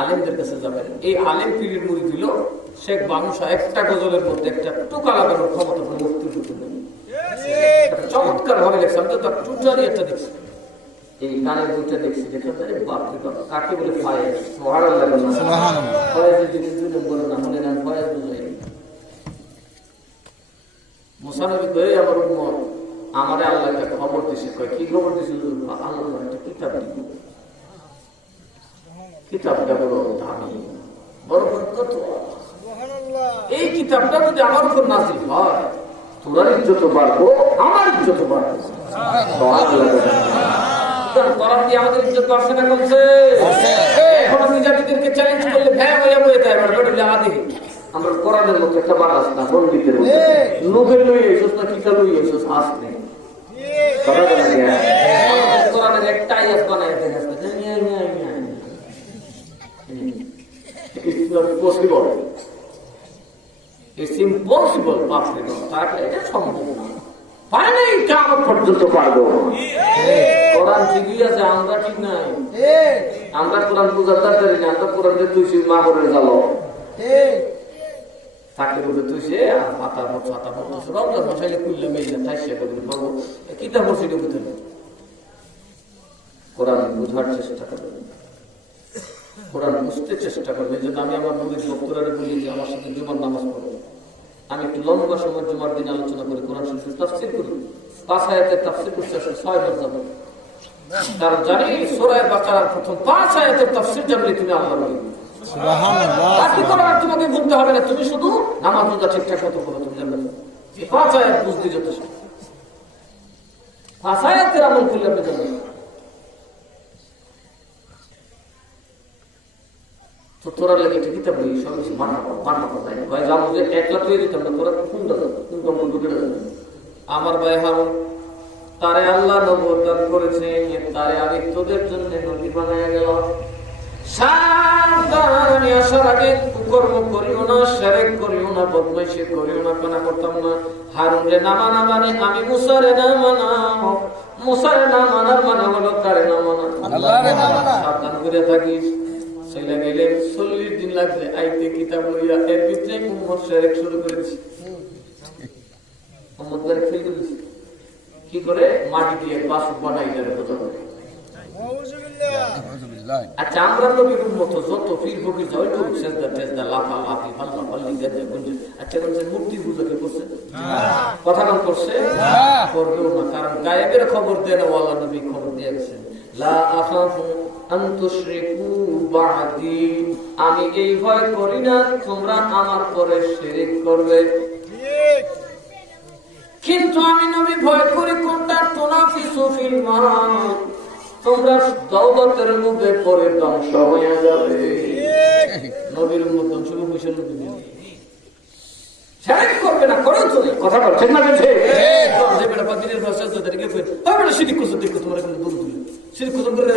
আলেমদের কাছে যাবেন এই আলেম পীরের মুরিদ দিল শেখ বানুশা একটা গজলের মধ্যে একটা টোকা লাগানোর ক্ষমতা মুক্তি চমৎকার ভাবে লেখছে। আমি তো তার টুটারি একটা দেখছি এই গানের বইটা দেখছি দেখলাম বাপরে বাপ কাকে বলে ফয়েজ সুবহানাল্লাহ সুবহানাল্লাহ ফয়েজের জিনিস দুই নম্বর না মনে না ফয়েজ বুঝাই মুসা নবী কই আমার উম্মত আমারে আল্লাহ একটা খবর দিছে কয় কি খবর দিছিল আল্লাহ একটা কিতাব দিব কিতাবটা বড় দামি বড় বরকত সুবহানাল্লাহ এই কিতাবটা যদি আমার উপর নাযিল হয় তোর ইজ্জত বাড়বো আমার ইজ্জত বাড়বে সুবহানাল্লাহ কোরআন দিয়ে আমাদের ইজ্জত বাড়ছে না কমছে? এখন আমি জাতিদেরকে চ্যালেঞ্জ করলে ভ্যাঁ হয়ে বলে দেয় আমরা কোরআনের মতো একটা বাড়াস না পণ্ডিতের মতো নোবেল লই এসোস না কিতা লই এসোস আস নেই কোরআনের একটা আয়াত বানায় দেখা পসিবল ইটস ইম্পসিবল বাপরে বাপ এটা সম্ভব না পারে নাই কিয়ামত পর্যন্ত পারবো। কোরআন ঠিকই আছে আমরা ঠিক নাই আমরা কোরআন পূজার দরকারি না আমরা কোরআন যে তুই মা করে যাবো তাকে বলে তুই সে পাতা ছাতা পড়তো রমজান মশাইলে খুললে মেয়ে ঠাইসা করে বাবু কিতা বসে ঢুকে থাকবে কোরআন বুঝার চেষ্টা করবে কোরআন বুঝতে চেষ্টা করবে। যেন আমি আমার নবীর ভক্তরা বলি যে আমার সাথে জীবন নামাজ পড়বে আমি একটু লম্বা সময় জুমার দিন আলোচনা করি, কোরআন শরীফের তাফসীর করি। 5 আয়াতের তাফসীর করতে আসলে 6 বার যাব। কারণ জানি সূরা বাকারার প্রথম 5 আয়াতের তাফসীর জানলে তুমি আল্লাহর ওলি। সুবহানাল্লাহ। বাকি কোরআন তোমাকে বলতে হবে না, তুমি শুধু নামাজ রোজা ঠিকঠাক মতো করো, তুমি জানবে। 5 আয়াত বুঝতে যথেষ্ট। 5 আয়াতের আমল করলে আপনি জানবেন। তো তোরা লাগে এটা কিতাব বই সব কিছু মানা তাই ভাই যাবো যে 1 লাখ তৈরি দিতাম না, তোরা কোনটা কোন কম্পন ঢুকে যাবে। আমার ভাই হারুন তারে আল্লাহ নবুয়ত দান করেছে, তারে আমি তোদের জন্য নবী বানায়া গেল। সাবধান, আসার আগে কুকর্ম করিও না, শিরক করিও না, বদমাইশি করিও না, কানা করতাম না। হারুন রে না মানা মানে আমি মুসারে না মানা, মুসারে না মানার মানে হলো কারে না মানা, আল্লাহরে না মানা। সাবধান করে থাকিস। চলে গেলে 40 দিন লাগবে আইতে কিতাব লইয়া, এর ভিতরে উম্মত শিরক শুরু করেছে। উম্মত করে ফেল করেছে কি করে? মাটি দিয়ে বাসুক বানাই যাবে কথা বলে। আচ্ছা আমরা নবীর উম্মত যত পীর ফকির যাই তো সেজদা টেজদা লাফা লাফি পাল্লা পাল্লি গেছে গুঞ্জে। আচ্ছা বলছেন মূর্তি পূজা কি করছে? কথা কম করছে? করবেও না, কারণ গায়েবের খবর দেন আল্লাহ নবী খবর দিয়ে গেছেন, লা আখাফু আন তুশরিকু বা'দি, আমি এই ভয় করি না তোমরা আমার পরে শিরক করবে। ঠিক, কিন্তু আমি নবী ভয় করি কোনটা? তুনাফিসু ফিল মাল, তোমরা দৌলতের মুখে পরে ধ্বংস হয়ে যাবে। নবীর উম্মত ধ্বংস হইছে নবী শিরক করবে না, করে তো কথা বল ঠিক না বলছে? যে বেটা পাদিনের ভাষা যাদেরকে কই ওই বেটা শিরক করছে, দেখো তোমার কোনো দূর দূর শিরক করে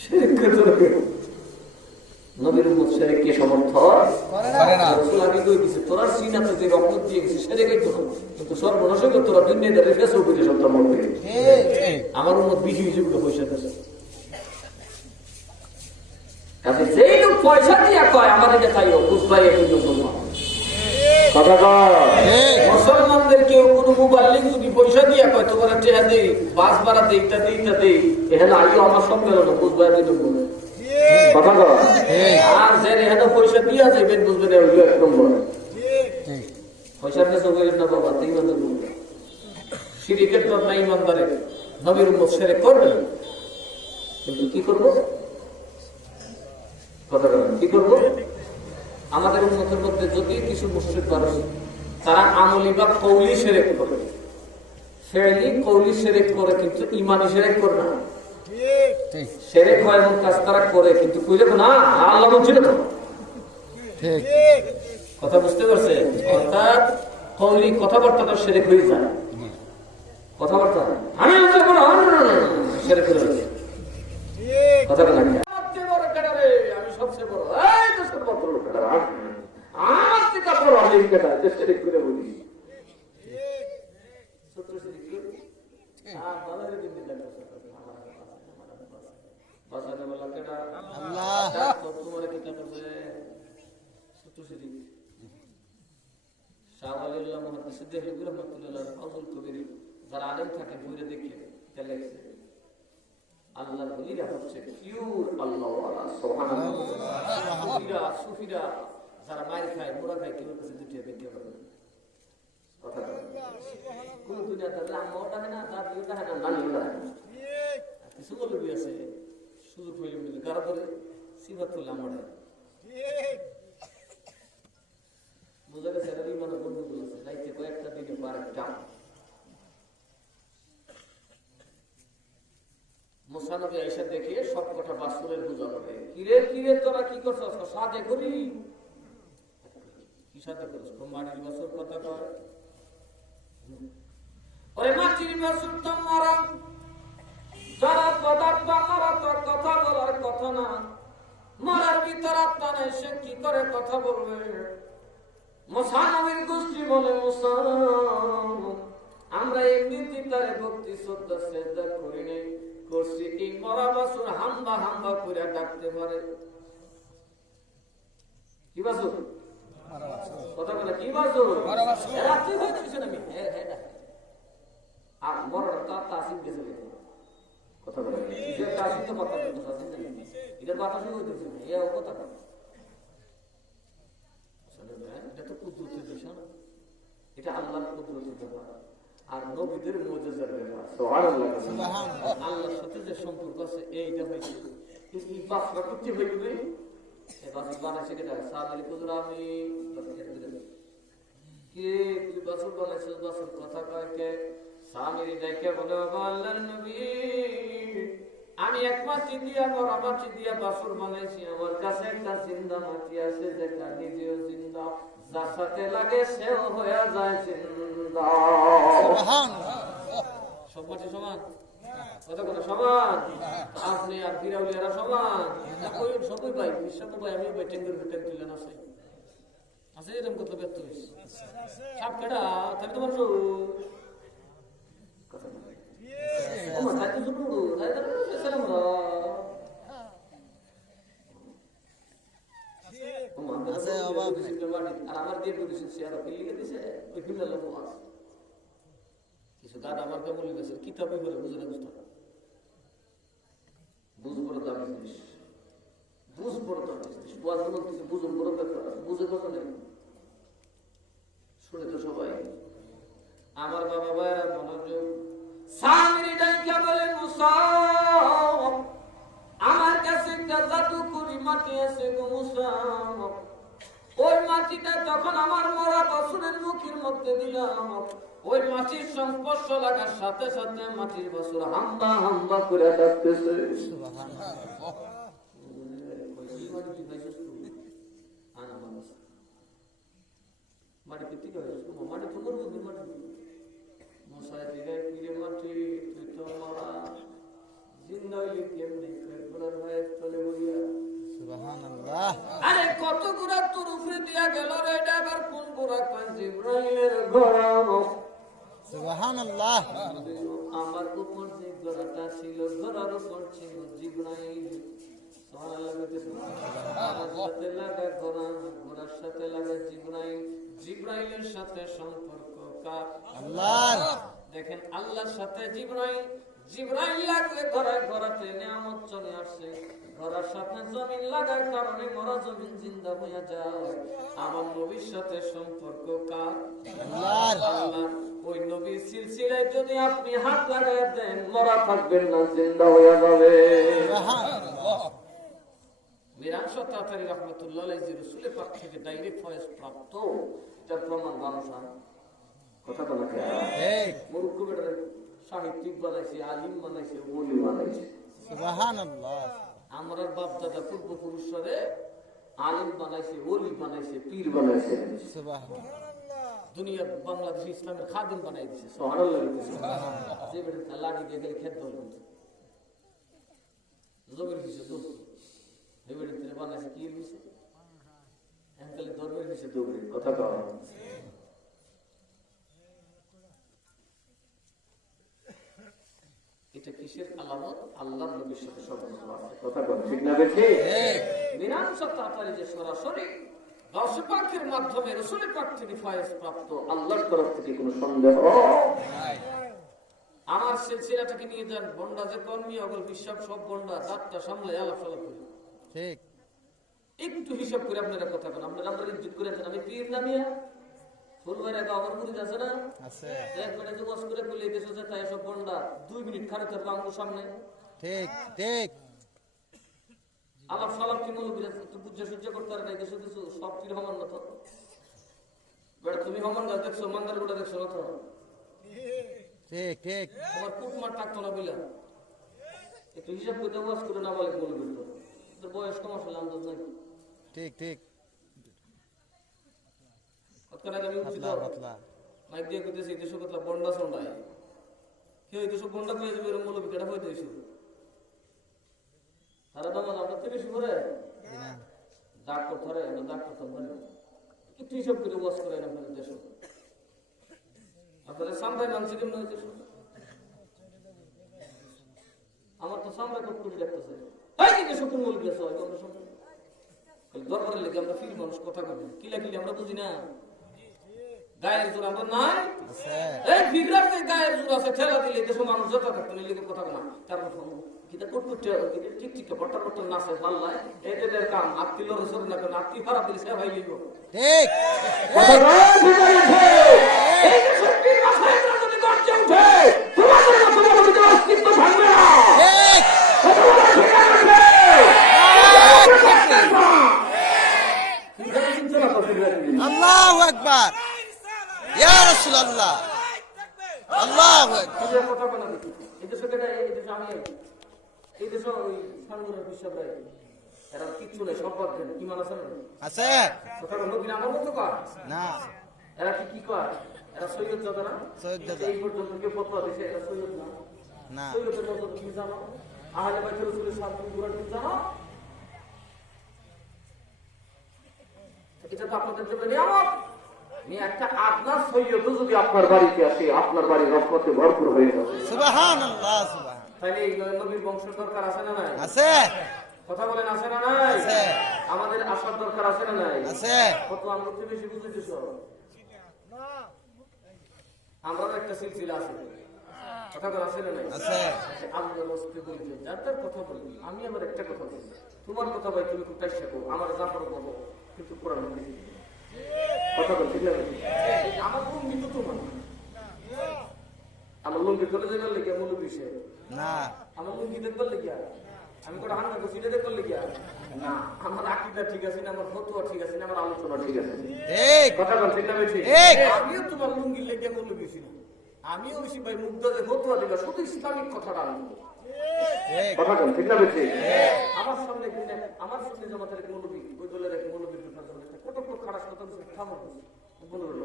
শিরক করে। নবীর উম্মত শিরক কি সমর্থন করে না? রাসূল আগে কই দিছে তোরা সিনাতে যে রহমত দিয়ে গেছিস শিরকই তো, কিন্তু সর্বনাশ করে তোরা দুনিয়াতে ফেসও করে সব তোমার মধ্যে। ঠিক, আমার উম্মত বিহি যুগ পয়সা দেছে। কাজে যেই লোক পয়সা দিয়া কয় আমাদের দেখাইও বুঝবাই এই নম্বর কথা কয়। মুসলমানদের কেউ কোনো মুবাল্লিগ যদি পয়সা দিয়া কয় তোমার টেহা দেই, বাস ভাড়া দেই, ইটা দেই, ইটা দেই, এখানে আইও আমার সব গেল না, বুঝবাই এই নম্বর কথা কয়। আর যে এখানে পয়সা দিয়া যাবেন বুঝবেন ওই এক নম্বর। পয়সা নেশা করেন না বাবা, তাই ইমানদার বলবে শিরকের তো না ইমানদারে। নবীর উম্মত শিরক করবে, কিন্তু কি করব? কথা বলেন কি করব? আমাদের উম্মতের মধ্যে যদি কিছু মুশরিক মানুষ তারা আমলি বা কওলি শিরক করে, ফেলি কওলি শিরক করে, কিন্তু ঈমানি শিরক করে না। ঠিক, শিরক হয় এমন কাজ তারা করে, কিন্তু কইলে না আল্লাহ বলছিল তো। ঠিক, কথা বুঝতে পারছে? অর্থাৎ কওলি কথাবার্তা শিরক হয়ে যায়। কথাবার্তা আমি শিরক হয়ে যায়। কথা বলেন আমি সবচেয়ে বড়, এই তো সব বড় লোক আমার থেকে বড় আলিম কেটা যে শিরক করে বলি। সূত্র শিরক কি? বাজারে দিন দিন বাজারে বলা কেটা আল্লাহ তো তোমার কিতাব আছে সূত্র শিরক। শাহ ওয়ালিউল্লাহ মুহাদ্দিস দেহলভী রাহমাতুল্লাহ ফাযল কবির যারা আলেম থাকে বইরে দেখে এটা লেখছে আল্লাহর ওলিরা হচ্ছে পিওর আল্লাহ ওয়ালা সুবহানাল্লাহ। সুফিরা যারা মার খায় মোরা খায় কেউ কাছে দুটিয়া বেটিয়া করে কথা বলে কোন দুনিয়াতে লাম্বাটা হয় না, দাদিওটা হয় না, নানিওটা হয় না। ঠিক, কিছু বলবি আছে সুযোগ হইলে বলে কারা ধরে সিফাতুল লাম্বাটা। ঠিক, বোঝা গেছে এর ইমান বন্ধু বলেছে যাইতে কয়েকটা দিনে পার একটা মুসা নবী আয়েশা দেখে সব কথা বাসুরের বোঝা হবে। কিরে কিরে তোরা কি করছস? সাজে করি কি সাজে করছ? মাটির বাসুর কথা কয়। ওরে মাটির বাসুর তো মারা, যারা পদার্থ মারা তো কথা বলার কথা না, মারার ভিতর আত্মা নাই, সে কি করে কথা বলবে? মুসা নবীর গোষ্ঠী বলে মুসা আমরা এমনিতে তারে ভক্তি শ্রদ্ধা শ্রদ্ধা করি নাই, করছি এই মরা বাসুর হাম্বা হাম্বা করে ডাকতে পারে। কি বাসুর? কথা বলে কি বাসুর? রাত্রি হয়ে যাচ্ছে না আমি আর মরাটা তো আত্মা আসিম গেছে কথা বলে আসিম তো কথা বলতে এটার কথা শুরু হইতেছে না এ কথা এটা তো কুদরতের এটা আল্লাহর কুদরতের ব্যাপার আর নবীদের মুজিজার ব্যাপার। সুবহানাল্লাহ। আল্লাহর সাথে যে সম্পর্ক আছে এইটা হইছে এই বাসরা করতে হইবে। এই বাস বানাইছে কেটা সাদরি কুদরা আমি কে তুই বাসর বানাইছিস বাসর কথা কয় কে সামিরি দেখে বলে আল্লাহর নবী আমি এক মাটি দিয়া বড় মাটি দিয়া বাসর বানাইছি আমার কাছে একটা জিন্দা মাটি আছে যেটা নিজেও জিন্দা যার সাথে লাগে সেও হয়ে যায় জিন্দা। সব মাটি সমান কথা কথা সমান আপনি আর ফিরাউলিয়ারা সমান সবই ভাই বিশ্ব ভাই আমি ভাই টেন্ডার ভিতরে তুলেন আছে আছে এরকম কত ব্যর্থ হয়েছে সাপ কেটা তাহলে তোমার কথা কিছু দাদা আমার কেমন গেছে কিতাবে বলে বুঝে না বুঝ বড় দামি জিনিস বুঝ বড় দামি জিনিস বুঝুন বড় ব্যাপার বুঝে কথা নেই শুনে তো সবাই আমার বাবা ভাইরা মনোযোগ সামিরি ডাইকা বলে মুসা আমার কাছে একটা জাদুকরি মাটি আছে গো মুসা ওই মাটিটা যখন আমার মরা বছরের মুখের মধ্যে দিলাম ওই মাটির সংস্পর্শ লাগার সাথে সাথে মাটির বছর হাম্বা হাম্বা করে ডাকতেছে সুবহানাল্লাহ। মাটি পিটি করে মাটি তোমার বুদ্ধি মাটি মশাই দিলে কিরে মাটি তুই তো মরা জিন্দা হইলে কেমনি ঘোড়ার ভাইয়ের তলে বলিয়া সুবহানাল্লাহ। আরে কত ঘোড়া তোর উপরে দিয়া গেল রে এটা আবার কোন ঘোড়া কোন জিব্রাইলের ঘোড়া সুবহানাল্লাহ। আমার উপর যে ঘোড়াটা ছিল ঘোড়ার উপর ছিল জিব্রাইল সুবহানাল্লাহ। সাথে লাগা ঘোড়া ঘোড়ার সাথে লাগা জিব্রাইল জিব্রাইলের সাথে সম্পর্ক কার আল্লাহর। দেখেন আল্লাহর সাথে জিব্রাইল জিব্রাইল লাগলে ঘোড়ায় ঘোড়াতে নিয়ামত চলে আসছে ঘোড়ার সাথে জমিন লাগার কারণে মরা জমিন জিন্দা হয়ে যায়। আমার নবীর সাথে সম্পর্ক কার আল্লাহর। ওই নবীর সিলসিলায় যদি আপনি হাত লাগায় দেন মরা থাকবেন না জিন্দা হয়ে যাবে। সুবহানাল্লাহ। মিরান সত্তাতারি রাহমাতুল্লাহ আলাইহি যে রাসূলের পাক থেকে ডাইরেক্ট ফয়েজ প্রাপ্ত এটা প্রমাণ মানুষ কথা বলা ঠিক মূর্খ বেটারে সাহিত্যিক বানাইছে আলিম বানাইছে ওলি বানাইছে সুবহানাল্লাহ। আমরা বাপ দাদা পূর্বপুরুষরে আলিম বানাইছে ওলি বানাইছে পীর বানাইছে সুবহানাল্লাহ। দুনিয়া বাংলাদেশ ইসলামের খাদিম বানাই দিয়েছে সুবহানাল্লাহ। যে বেটা লাঠি দিয়ে গেলে খেত দল জমির দিছে দোষ এই বেটা বানাইছে কি দিছে এনকালে দরবের দিছে দৌড়ে কথা কও। এটা কিসের আলামত আল্লাহর নবীর সাথে সম্পর্ক আছে কথা বল ঠিক না বেঠি মিরান সত্তাতারি যে সরাসরি গাউসে পাকের মাধ্যমে রাসূলের পাক থেকে ফয়েজ প্রাপ্ত আল্লাহর তরফ থেকে কোনো সন্দেহ নাই। আমার সিলসিলাটাকে নিয়ে যান বন্ডা যে কর্মী অগল বিশ্বাস সব বন্ডা দাঁতটা সামলে আলাপ সালাপ করি ঠিক একটু হিসাব করে আপনারা কথা বলেন আপনারা আমরা ইজ্জত করে আছেন আমি পীর না মিয়া ফুলবাড়ি গাওয়ার মুরিদ আছে না আছে এক মিনিট যে ওয়াজ করে বলে দেশে যে তাই সব বন্ডা 2 মিনিট খাড়ে থাকবে আমার সামনে ঠিক ঠিক আলাপ সালাপ কি মূল বিরাজ তো বুঝে সহ্য করতে পারে না কিছু কিছু সব পীর হমান না তো বেটা তুমি হমান গাছ দেখছো মাঙ্গার গোটা দেখছো না তো ঠিক ঠিক তোমার কুটমার থাকতো না বলে একটু হিসাব করতে ওয়াজ করে না বলে বলবে তো তোর বয়স কম আসলে আন্দাজ নাই ঠিক ঠিক কতখানি আমি উচিত মাইক দিয়ে কইতেছি দেশ কথা বন্ডা সন্ডায় কেউ দেশ বন্ডা পেয়ে যাবে এরকম বলবে কেটা হইতে এসো তারা তো আমরা থেকে বেশি করে ডাক করতে হয় আমরা ডাক করতাম পারি একটু হিসাব করে ওয়াজ করে না আপনাদের দেশ আপনাদের সামরাই মানছে কেমন হয়েছে আমার তো সামরাই কত করে দেখতেছে তাই কি দেশ কোন বলবে আছে আমরা সব দরবারের লেগে আমরা ফির মানুষ কথা কই কিলা কিলা আমরা বুঝি না গায়ের জোর আমরা নাই এই ফিরার যে গায়ের জোর আছে ঠেলা দিলে দেশ মানুষ যত থাকতো লেগে কথা না তারপর কিটা কুটকুটে ঠিক ঠিক পট্টা পট্টা নাচে পাল্লায় এদের কাম আত্মীয় রসুল না কেন আত্মীয় খারাপ দিলে সে ভাই লিখো ঠিক এই যে শক্তির মাথায় যদি গর্জে উঠে তোমাদের মতো মৌলবীদের অস্তিত্ব থাকবে না। কথা বলা ঠিক আছে? আল্লাহু আকবার, ইয়া রাসূলুল্লাহ, আল্লাহু আকবার। কথা বলা দেখি এই দেশে এই দেশে আমি এই দেশে ওই সানগুরের বিশ্বাসরা এরা কিচ্ছু নেই, সব বাদ দেন। ইমান আছে না? আছে কথা বলো নবীন আমার মতো কর না, এরা কি কর? এরা সৈয়দ জাদা না? সৈয়দ জাদা। এই পর্যন্ত কেউ ফতোয়া দিছে এরা সৈয়দ না? না। সৈয়দের মতো তুমি জানো? আহলে বাইত রাসূলের সাথে কুরআন তুমি জানো? এটা তো আপনাদের জন্য নিয়ামত। একটা আদনার সৈয়দ যদি আপনার বাড়িতে আসে আপনার বাড়ি রহমতে ভরপুর হয়ে যাবে। সুবহানাল্লাহ, সুবহান। তাইলে এই নবীর বংশ দরকার আছে না নাই? আছে কথা বলেন আছে না নাই? আছে আমাদের আসার দরকার আছে না নাই? আছে। কত আমরা একটু বেশি বুঝেছিস? আমরা একটা সিলসিলা আছে, কথা বলা আছে না নাই? আছে। আমরা বসতে বলি যার তার কথা বলি। আমি আমার একটা কথা বলি, তোমার কথা ভাই তুমি খুব টাইসা কো, আমার যা করো বলো, কিন্তু কোরআন হাদিস কথা বল ঠিক না? আমার লুঙ্গি তো তোমার, আমার লুঙ্গি চলে যাবার লেগে মূল বিষয় না, আমার লুঙ্গি দেখবার লেগে আমি কোটা হান্না করছি এটা দেখবার লেগে না। আমার আকীদা ঠিক আছে না, আমার ফতোয়া ঠিক আছে না, আমার আলোচনা ঠিক আছে? ঠিক কথা বল ঠিক না? বেশি ঠিক। আমিও তোমার লুঙ্গি লেগে মূল বিষয় না, আমিও বেশি ভাই মুগ্ধদের ফতোয়া দিবা, শুধু ইসলামিক কথাটা আনবো। ঠিক কথা বল ঠিক না? বেশি আমার সামনে কিন্তু আমার সামনে জামাতের মৌলবী ওই দলের এক মৌলবীর ব্যাপার কত কত খারাপ কথা বলছে, থামার বলল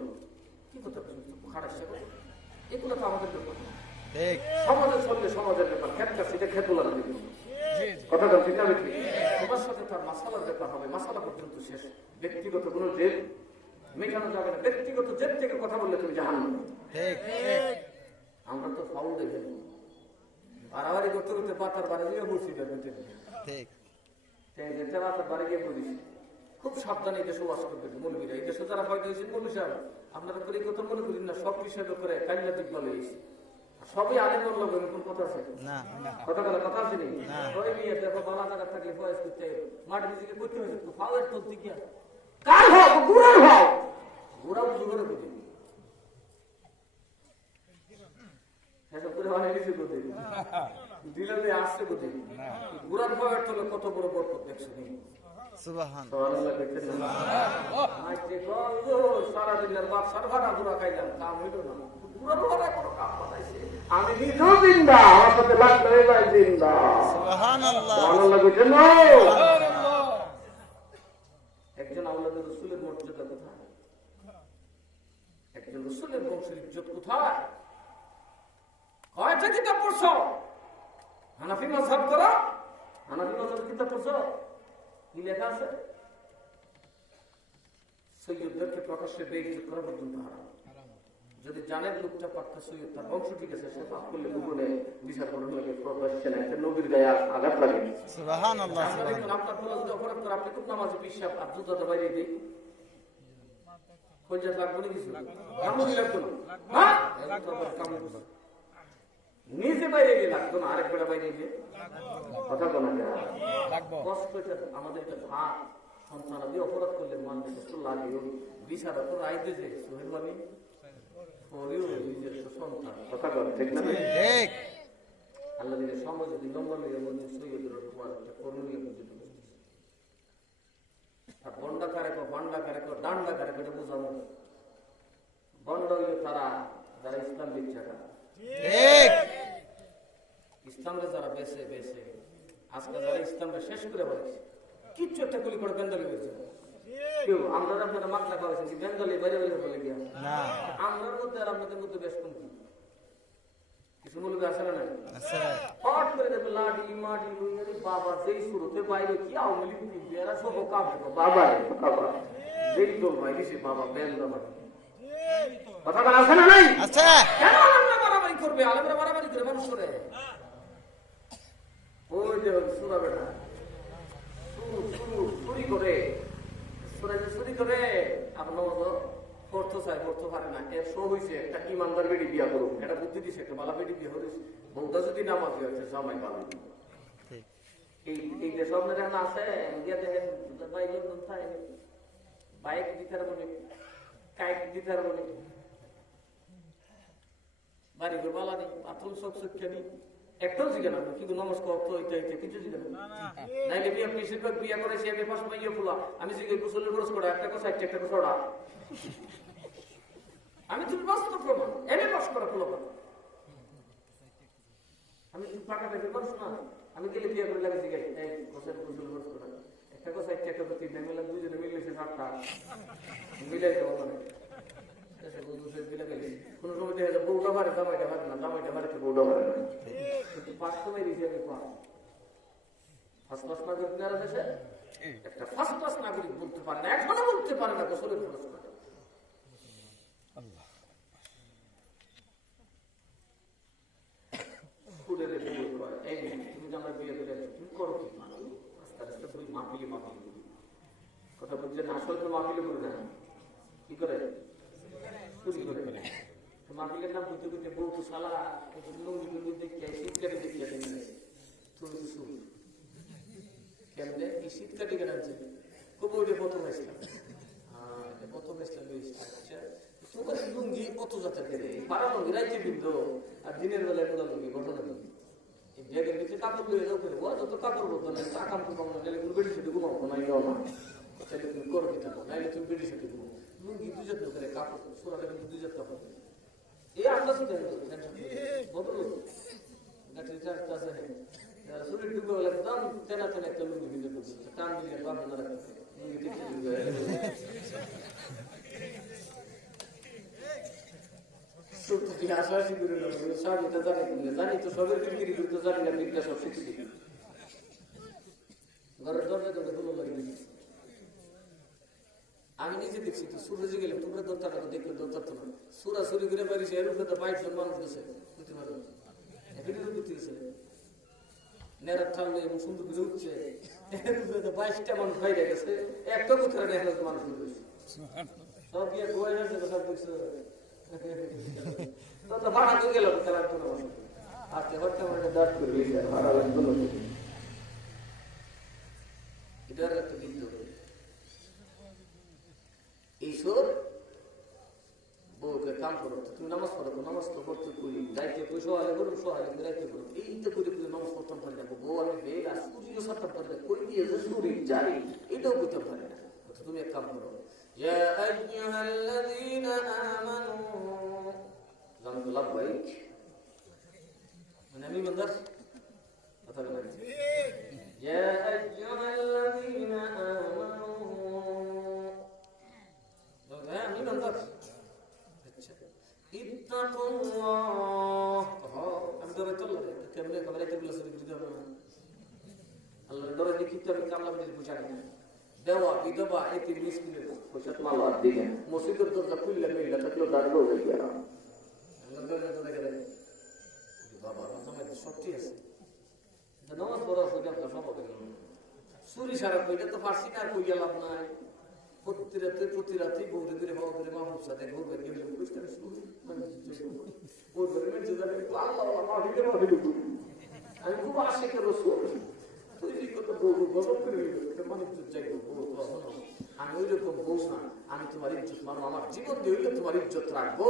কি কথা বলছে খারাপ সেবা, এগুলো তো আমাদের ব্যাপার না। ঠিক সমাজের চললে সমাজের ব্যাপার, খেতটা সেটা খেতুলা না। কথা বল ঠিক না? বেশি তোমার সাথে তার মাসালার ব্যাপার হবে, মাসালা পর্যন্ত শেষ। ব্যক্তিগত কোনো জেদ মেটানো যাবে না, ব্যক্তিগত জেদ থেকে কথা বললে তুমি জাহান্নামে। ঠিক আমরা তো ফাউল দেখে বাড়াবাড়ি করতে করতে পাতার বাড়ি গিয়ে বসি দেবে ঠিক। বাড়ি গিয়ে বলিস খুব সাবধানে এই দেশে বাস করবে মৌলবীরা। এই দেশে যারা হয়তো হয়েছে মৌলবী সাহেব আপনারা করে এই কথা মনে করেন না, সব বিষয় করে কান্না দিকবা লইছি সবই আগে বললো কোন কথা আছে না কথা বলে কথা আছে নি? না। ওই নিয়ে দেখো বালা জায়গা থাকলে বয়স করতে মাটি দিকে করতে হয়েছে ফাউলের চলতে গিয়া কার হোক গুড়ার হোক গুড়া বুঝু করে বুঝি এসব করে অনেক কিছু করতে দিলে আসছে বুঝি গুড়ার বয়স তোলে কত বড় বরকত দেখছো নি? সুবহান। সারাদিনের বাচ্চার ভাড়া গুড়া খাইলাম, কাম হইল না। গুড়ার ভাড়া কোনো কাম বানাইছে আমি নিজেও জিন্দা, আমার সাথে লাগলে জিন্দা। সুবহানাল্লাহ। একজন আওলাদের রাসূলের মর্যাদা কোথায়? একজন রাসূলের বংশের ইজ্জত কোথায়? কয়টা কিতাব পড়ছো? হানাফি মাযহাব করো, হানাফি মাযহাবের কিতাব পড়ছো? কি লেখা আছে? সৈয়দদেরকে প্রকাশ্যে বেইজ্জত করা পর্যন্ত হারাম। যদি জানেন লোকটা পাক্কা সৈয়দ, তার বংশ ঠিক আছে, সে পাপ করলে ভুবনে বিচার করার লাগে প্রকাশ্যে না, একটা নবীর গায়ে আঘাত লাগে। সুবহানাল্লাহ। আমরা দেখুন আপনার কোনো যদি অপরাধ করে আপনি খুব নামাজি পিসাব আর জুতাতে বাইরে দিই কইজাত লাগবে না কিছু কামড়ি লাগতো না, হ্যাঁ নিজে বাইরে গিয়ে লাগতো না, আরেক বেড়া বাইরে গিয়ে কথা বলা যায় কষ্ট। আমাদের একটা ভাগ সন্তান আপনি অপরাধ করলে মানুষ কষ্ট লাগে, বিচার অপর আইতে যে সোহেল মানে নিজের সন্তান কথা বলে ঠিক না? ঠিক। আল্লাহ দিনের সমাজ যদি নম্বর নিয়ে মধ্যে সৈয়দের উপর একটা করণীয় বুঝতে বসতেছে। আর বন্ডা কারেক বান্ডা কারেক ডান্ডা কারেক এটা বোঝানো। বন্ডা হইলে তারা যারা ইসলাম বিচ্ছাটা ঠিক। ইসলামরে যারা বেছে বেছে আজকে যারা ইসলামকে শেষ করে বলেছে কিচ্ছু একটা গুলি করে বেঙ্গলি হয়েছে কেউ আমরা আপনারা মাত্রা খাওয়াইছেন কি বেঙ্গলি বাইরে বাইরে বলে গিয়া না আমরার মধ্যে আর আপনাদের মধ্যে বেশ কম কিছু বলবে আসে না নাই আছে। হট করে দেবে লাডি মাডি লইয়ারি বাবা যেই শুরুতে বাইরে কি আওয়ামী লীগ দিবে এরা সব কাবে বাবা বাবা যেই দল বাইরে সে বাবা বেঙ্গল কথা বলা আসে না নাই আছে। কেন আলেমরা মারামারি করবে? আলেমরা মারামারি করে মানুষ করে ওই যে সুরা বেটা চুরি করে চুরি করে আপনার পড়তে চাই পড়তে পারে না, এর শো হয়েছে একটা ইমানদার বেটি বিয়া করুক, এটা বুদ্ধি দিছে একটা বালা বেটি বিয়া করেছে বৌদ্ধা যদি নামাজ হয়েছে জামাই ভালো। এই যে সব না আছে গিয়া দেখেন বাইক দিতে পারবো কাইক দিতে পারবো বাড়ি ঘর বালা নেই, বাথরুম সব শিক্ষা নেই, একটাও জিজ্ঞাসা না কিন্তু নমস্কার তো এটা কিছু জিজ্ঞাসা নাইলে বিয়ে বেশিরভাগ বিয়ে করেছি আমি ফার্স্ট মাইয়ে ফুলা আমি জিজ্ঞেস গোসলের খরচ করে একটা কথা একটা কথা ওরা আমি তুমি বাস্তব প্রমাণ এনে পাস করা ফুলো আমি তুমি পাকা দেখে করছো না আমি গেলে বিয়ে করে লাগে জিজ্ঞাসা এই গোসল গোসল খরচ করা একটা কথা একটা কথা তিন মিলে দুজনে মিলেছে সাতটা মিলাই দেবো মানে কোন সময় দেখা যায় বউটা ভারে জামাইটা ভারে না জামাইটা ভারে তো বউটা ভারে না কিন্তু পাঁচ সময় দিয়েছি আমি ফার্স্ট ক্লাস নাগরিক যারা দেশে একটা ফার্স্ট ক্লাস নাগরিক বলতে পারে না এখনো বলতে পারে না গোসলের খরচ করে তুমি যে আমার বিয়ে করে তুমি করো কি আস্তে আস্তে তুমি মাপিলে কথা বলছে না আসলে তো মাপিলে করে না কি করে চুরি করে মাপিলের নাম বুঝতে বুঝতে বউ তো সালা লুঙ্গি দেখে শীতকালে দেখিয়ে তুমি তো শুন কেমনে এই শীতকালে কেন আছে খুব ওইটা প্রথম আসলাম প্রথম আসলাম তোমার লুঙ্গি অত জাতের কেড়ে পাড়া লুঙ্গি রাইতে বিন্দ আর দিনের বেলায় মোড়া লুঙ্গি ঘটনা লুঙ্গি এই ব্যাগের ভিতরে কাপড় লুয়ে যাও করে ও যত কাপড় বলতো না তা কাম তো কমানো নাহলে কোনো বেডি সেটে ঘুমাবো না ইও না তাহলে তুমি করো কি থাকো নাহলে তুমি বেডি সেটে ঘুমাবো লুঙ্গি দুই জাত করে কাপড় সোনাটা কিন্তু দুই জাত কাপড় এই আন্দাজ বদল গাছের চাষ চাষে শরীর ডুবে গেলে দাম তেনা তেনা একটা লুঙ্গি ভিতরে করছে টান দিলে বাপ না রাখতে লুঙ্গি দেখতে ডুবে জানি তো সবের বিক্রি করতে জানি না বিক্রি সব শিখছি ঘরের দরজা দরজা ভালো লাগে আমি নিজে দেখছি তো সুরজে গেলে তোমরা দরকার দেখলে দরকার তো না সুরা চুরি করে পারিস এর উপরে তো 22 জন মানুষ গেছে বুঝতে পারো নেড়া ঠান্ডা এবং সুন্দর করে উঠছে এর উপরে তো 22টা মানুষ বাইরে গেছে একটা কোথাও দেখা যাচ্ছে মানুষ সব গিয়ে গোয়া যাচ্ছে সব দেখছো তো ভাড়া তো গেল খেলার কোনো হাতে হরতে হরতে দাঁত করে লিখে ভাড়া লাগতো না এটার একটা বিন্দু এইসব বউকে কাম করো তুমি নামাজ পড়ো নামাজ তো করতে করি দায়িত্ব কই সহালে করো সহালে দায়িত্ব করো এই তো করে করে নামাজ পড়তাম পারি না বউ আমি বেগ আর সূর্য সাতটা পারে কই দিয়ে যে শরীর যাই এটাও করতে পারি না তুমি এক কাম করো ইয়া আইয়ুহাল্লাযীনা আমানু জানতো লাভবাইক মানে আমি মন্দার কথা বলা ইয়া আইয়ুহাল্লাযীনা আমানু আমি মন্দার ইত্তাকুল্লাহ আমি ডরে তো লাগে কেমনে কবরে তে বলে দিতে হবে আল্লাহ ডরে দেখি তো আমি কামলা করে বুঝাই না দেওয়া বিধবা এতে মিসকিনের পয়সা তো আল্লাহ দিবেন মসজিদের দরজা খুললে মিললে থাকলো দাঁড়াবো হয়ে গেল আল্লাহ ডরে তো দেখে দেয় বাবা তোমার তো সত্যি আছে নামাজ পড়া হয়ে গেল সব হবে চুরি সারা কইলে তো ফার্সি না কই গেলাম নাই প্রতি রাতে বউরে ধরে বাবা ধরে মাহবুব সাথে বউ বের গেলে পুরস্কার শুরু বউ ধরে মেরে যাবে আল্লাহ আমি খুব আশিক রসুল তুই কি কত বউ গজব করে মানুষ যাইব বউ তো আমি ওই রকম বউ না আমি তোমার ইজ্জত মানো আমার জীবন দিয়ে হইলে তোমার ইজ্জত রাখবো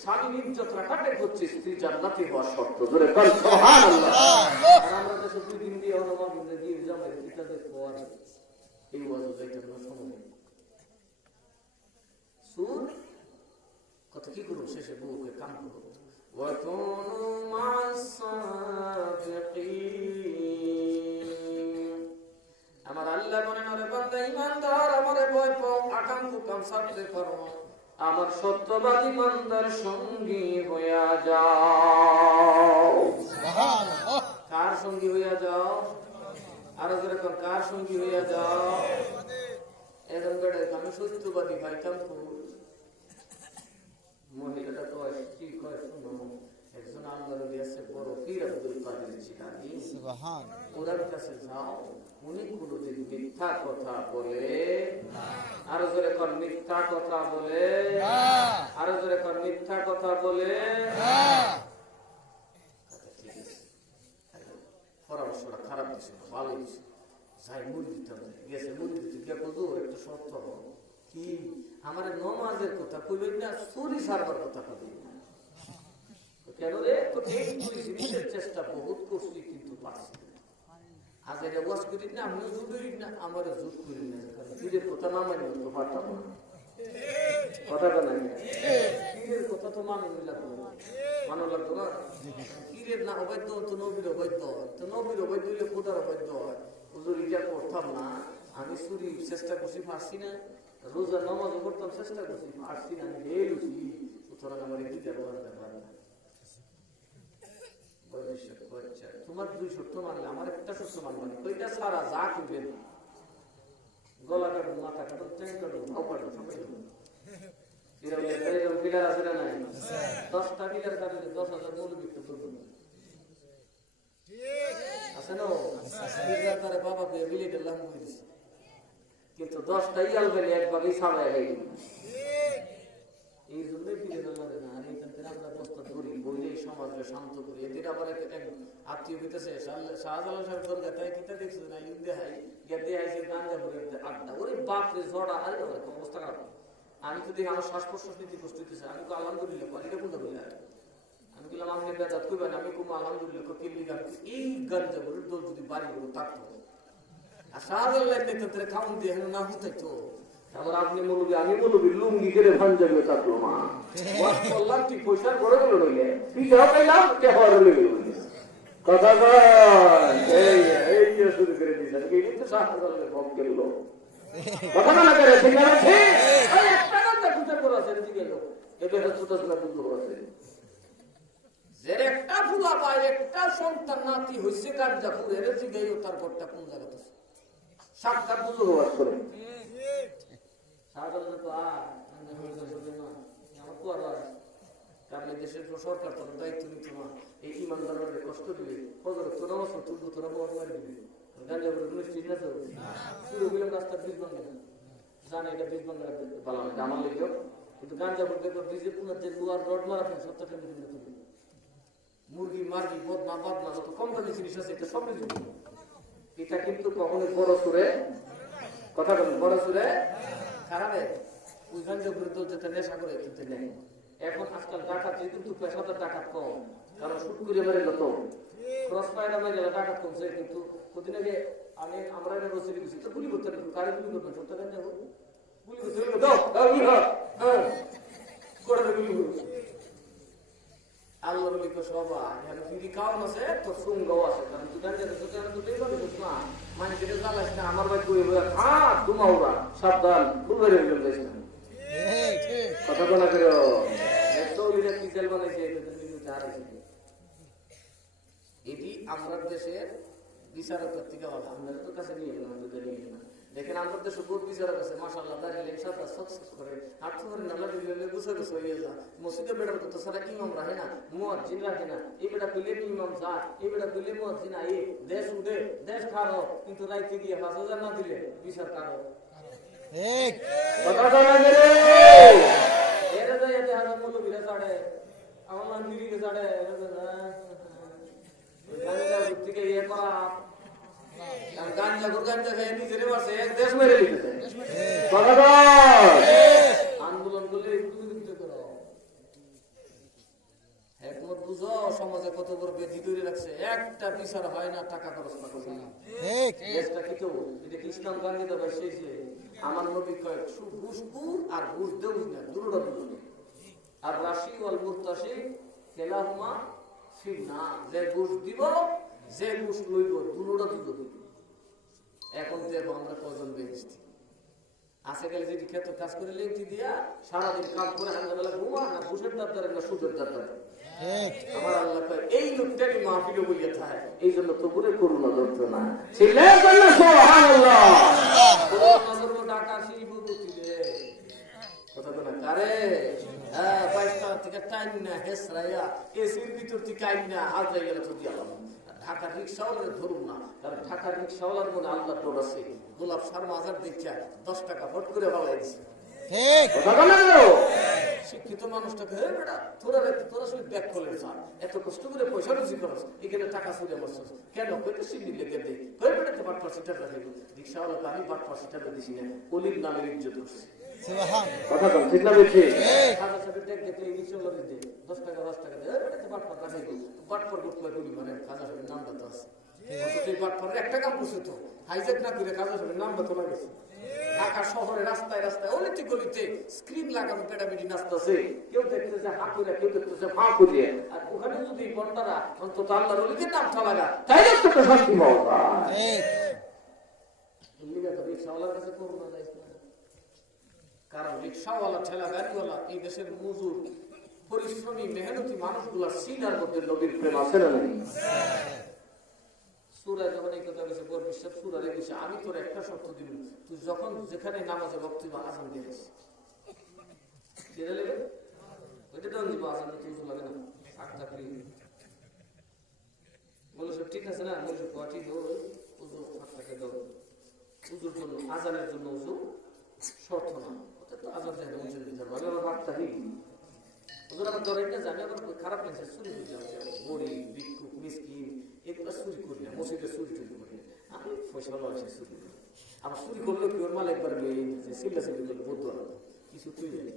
স্বামীর ইজ্জত রাখাটাই হচ্ছে স্ত্রী জান্নাতি হওয়ার শর্ত ধরে সুবহানাল্লাহ আর আমরা দেশে দুই দিন দিয়ে হলো মাহবুব দিয়ে জামাই পিতাদের পর এই ওয়াজ যাইতে না সময় সুর কত কি করো শেষে বউকে কাম করো আমার আল্লাহ বলেন আরে বান্দা ঈমানদার আমারে ভয় পাও আকাম কুকাম সাথে করো আমার সত্যবাদী বান্দার সঙ্গী হইয়া যাও সুবহানাল্লাহ কার সঙ্গী হইয়া যাও আর যেরকম কার সঙ্গী হইয়া যাও এরকম করে আমি সত্যবাদী ভাই কাম করব মহিলাটা কয় কি কয় শুনো একজন আল্লাহর নবী আছে বড় পীর আব্দুল কাদের জিলানী সুবহানাল্লাহ ওনার কাছে যাও উনি কোনোদিন মিথ্যা কথা বলে না আর জোরে কোন মিথ্যা কথা বলে না আর জোরে কোন মিথ্যা কথা বলে না ঠিক আছে পরামর্শটা খারাপ দিছে ভালো দিছে যাই মুড়ি দিতে হবে গেছে মুড়ি দিতে গিয়ে বলতো একটা শর্ত কি আমার নমাজের কথা কইবেন না চুরি সারবার কথা কইবেন কেন রে তো এই জিনিসের চেষ্টা বহুত করছি কিন্তু পারছি না। আজ এটা ওয়াজ করি না, আমিও জোর করি না, আমার জোর করি না, কারণ পীরের কথা না মানি তো পারতাম না। কথাটা নাই, পীরের কথা তো মানো লাগতো, মানো লাগতো না। পীরের না অবৈধ তো নবীর অবৈধ, তো নবীর অবৈধ হইলে খোদার অবৈধ হয়। হুজুর এটা করতাম না, আমি চুরি চেষ্টা করছি পারছি না, রোজা নামাজও করতাম চেষ্টা করছি পারছি না, আমি হেলুছি, সুতরাং আমার এটা করতে পারে না। তোমার 2 সত্য মানলে আমার একটা সত্য মানবে, ওইটা সারা যা করবেন, গলা কাটো, মাথা কাটো, চেন কাটো, ভাও কাটো, সবাই এরকম পিলার আছে না নাই? 10টা পিলার কাটলে 10,000 মৌলবী আছে না? তারে বাবাকে বিলেটে লাভ করে দিচ্ছে, কিন্তু 10টা ইয়াল ফেলে একভাবেই সামনে গেল। এই জন্যই ফিরে যাবে না। আর এইখান থেকে আমরা প্রস্তাব করি, বইলেই সমাজকে শান্ত করি। এদের আবার এক আত্মীয় হইতেছে শাহজালাল সাহেব সরকার, তাই কিতা দেখছো না, ইন্দে হাই গেদে আইসে গাঞ্জা ভরে আড্ডা, ওরে বাপরে ঝড়া, আরে অবস্থা খারাপ। আমি তো দেখি আমার শ্বাস প্রশ্বাস নিতে কষ্ট হইতেছে, আমি তো আলহামদুলিল্লাহ পারি, এটা কোনটা বললাম, আমি বললাম আপনি বেদাত করবেন, আমি কোনো আলহামদুলিল্লাহ কিল্লি গান, এই গাঞ্জা ভরে দোল যদি বাড়ি গেল থাকতো, আর শাহজালাল নেতৃত্বে খাউন দিয়ে না হতাইতো। আবার আপনি মৌলবী, আমি মৌলবী, লুঙ্গি করে ভান যাবে থাকলো মা, বললাম ঠিক পয়সার বড় গেল রইলে পিঠা পাইলাম টেহার লেগে কথা এই শুরু করে দিয়েছেন, এই তো শাহজালালের ভোগ গেল কথা না করে সেখানে একটা কথা খুঁজে করে আছে গেল, এদের হচ্ছে বুঝতে আছে যে একটা ফুলা পায়, একটা সন্তান নাতি হয়েছে গাঞ্জাপুর, এর জিগাইও তার ঘরটা কোন জায়গাতে সাক্ষাৎ বুঝতে প্রবাস করে দেশের সরকার তোর দায়িত্ব নিত না, এই ইমানদারের কষ্ট দিবে, তোরা তুলবো, তোরা বড় মারি দিবে, গাঞ্জা করে ঠিক না, তো পুরো বিলে রাস্তার বীজ বাংলা জানে, এটা বীজ বাংলা বালা না আমার লেগে, কিন্তু গাঞ্জা করে দেখো বীজে পুনর যে লোয়ার রড মারা থাকে সপ্তাহ তুলবে, মুরগি মার্গি বদনা বাদনা যত কম দামি জিনিস আছে এটা সব কিছু, এটা কিন্তু কখনো বড় সুরে কথা বলেন, বড় সুরে খারাপে ওই গাঞ্জা করে তো যেটা নেশা করে কিন্তু নেই। এখন আজকাল ডাকাতি কিন্তু পেশাদার ডাকাত কম, কারণ শুট করে মেরে যত ক্রস ফায়ার মেরে গেলে ডাকাত কমছে, কিন্তু প্রতিদিন আগে আমরা এটা রসিলি গেছি তো গুলি করতে কারে গুলি করবেন সত্য গাঞ্জা গুলি করতে করে গুলি করছে আল্লাহর লিখো সবাই এখানে ফিরি কাউন আছে তো সুঙ্গাও আছে, কারণ তুই গাঞ্জা দুটোই পাবি না, মানে যেটা জ্বালাস না আমার ভাই কই বলে তুমাওরা সাবধান ফুলবাড়ি হয়ে যাবে কথা বলা করো কি তেল বানাইছে এটি আমরা দেশের বিচারকের থেকে আমরা তো কাছে নিয়ে গেলাম, দেখেন আমাদের দেশে বহুত বিচারক আছে মাশাআল্লাহ, দাঁড়িয়ে সাদা সাকসেস করে হাত ধরে নালা দিলে গুছে গুছে হয়ে যায়, মসজিদে বেড়ার কথা সারা ইমাম রাখে না, মুয়াজ্জিন রাখে না, এই বেটা কইলে ইমাম যা, এই বেটা কইলে মুয়াজ্জিন আই, দেশ উঠে দেশ খারো, কিন্তু রাইতে গিয়ে 5,000 না দিলে বিচার কারো ঠিক কথা বলা রে এর দায় এতে হাজার মৌলবীরা ছাড়ে, আমার নিরিকে ছাড়ে, গাঞ্জা থেকে ইয়ে করা, গাঞ্জা খেয়ে নিজের মাসে এক দেশ মেরে লিখেছে আন্দোলন করলে একমত বুঝো, সমাজে কত বড় বেদি তৈরি রাখছে, একটা বিচার হয় না, টাকা খরচ না করছে না, দেশটা কি তো এটা কি ইসলাম গান্ধী দাবা শেষে আমার নবী কয়েক ঘুষপুর আর ঘুষ দেউস না দুটোটা দুটো, আর রাশি ওয়াল মুরতাশি খেলাহুমা ফিন্না, যে ঘুষ দিব যে ঘুষ লইব দুটোটা দুটো। এখন দেখো আমরা কজন বেরিয়েছি আসে গেলে যদি ক্ষেত্র কাজ করে লেগটি দিয়া সারাদিন কাজ করে সন্ধ্যাবেলা ঘুমা না ঘুষের দাঁড়ারে না সুদের দাঁড়ারে, আমার আল্লাহ কয় এই লোকটাকে মাহফিলে বইয়া থাকে, এই জন্য তো বলে করুণা ধরতো না ছেলে সুবহানাল্লাহ টাকা শিল্প করছিলে কথা বলে কারে পয়সা থেকে টাইম না হেসরাইয়া এসির ভিতর থেকে আইন না আজরাই গেলে তো দিয়া ঢাকার রিক্সাওয়ালার ধরুন না, কারণ ঢাকার রিক্সাওয়ালার মনে আল্লাহ তোর আছে, গোলাপ শর্মা আজাদ দেখা 10 টাকা ভোট করে ভালাই দিচ্ছে, শিক্ষিত মানুষটাকে তোরা শুধু ব্যাগ খোলেন স্যার, এত কষ্ট করে পয়সা রুজি করছ, এখানে টাকা চুরে বসছ কেন, কইতে সিন্ডি লেগে দেয়, কই বেটাতে 5% রাখে, রিক্সাওয়ালাকে আমি 5% দিছি না, অলির নামের ইজ্জত করছি সুবহান কথা বল ঠিক না বেশি ঠিক খাজা সাহেব দেখতে এই রিকশা লাগে দে 10 টাকা এটা তো বাটপার রাখাই গো বাটপার গুট করে গুলি মানে খাজা সাহেবের নামটা তো আছে অথচ এই বাটপারের একটা কাম করছে তো হাইজ্যাক না করে খাজা সাহেবের নামটা তোলা গেছে ঢাকা শহরে রাস্তায় রাস্তায় অলিতে গলিতে স্ক্রিন লাগানো পেটাপিটি নাচতেছে কেউ দেখতেছে হাতুরা কেউ দেখতেছে ফা করিয়ে আর ওখানে যদি বন্দারা অন্তত আল্লাহর অলিতে নামটা লাগা তাই তো শান্তি পাওয়া ঠিক রিক্সাওয়ালার কাছে করোনা যায় কারণ রিক্সাওয়ালা ঠেলা গাড়িওয়ালা এই দেশের মজুর পরিশ্রমী মেহনতি মানুষগুলা সিনার মধ্যে নবীর প্রেম আছে না নাই সূরায় যখন এই কথা বলেছে বল বিশ্বাস সূরার 21 আমি তোর একটা শর্ত দিব তুই যখন যেখানে নামাজে বক্তব্য আযান দিস কি বলে ওইটা তো দিব আযান দিতে উজু লাগে না আট তাকরি বলে সব ঠিক আছে না বলে কোয়াটি দাও উজু আট টাকা দাও উজুর জন্য আযানের জন্য উজু শর্ত না ওটা তো আযান দেয় না উজু দিতে হবে আবার আট তাকরি ওদের আমার ধরে না জানি আবার খারাপ লাগছে চুরি করে যাবে গরিব ভিক্ষুক মিসকিন এগুলো চুরি করি না মসজিদে চুরি টুরি করি না আমি পয়সা আছে চুরি করি আমার চুরি করলেও কি ওর মাল একবার সিল্লা সিল্লি করলে বোধ কিছু তুই জানি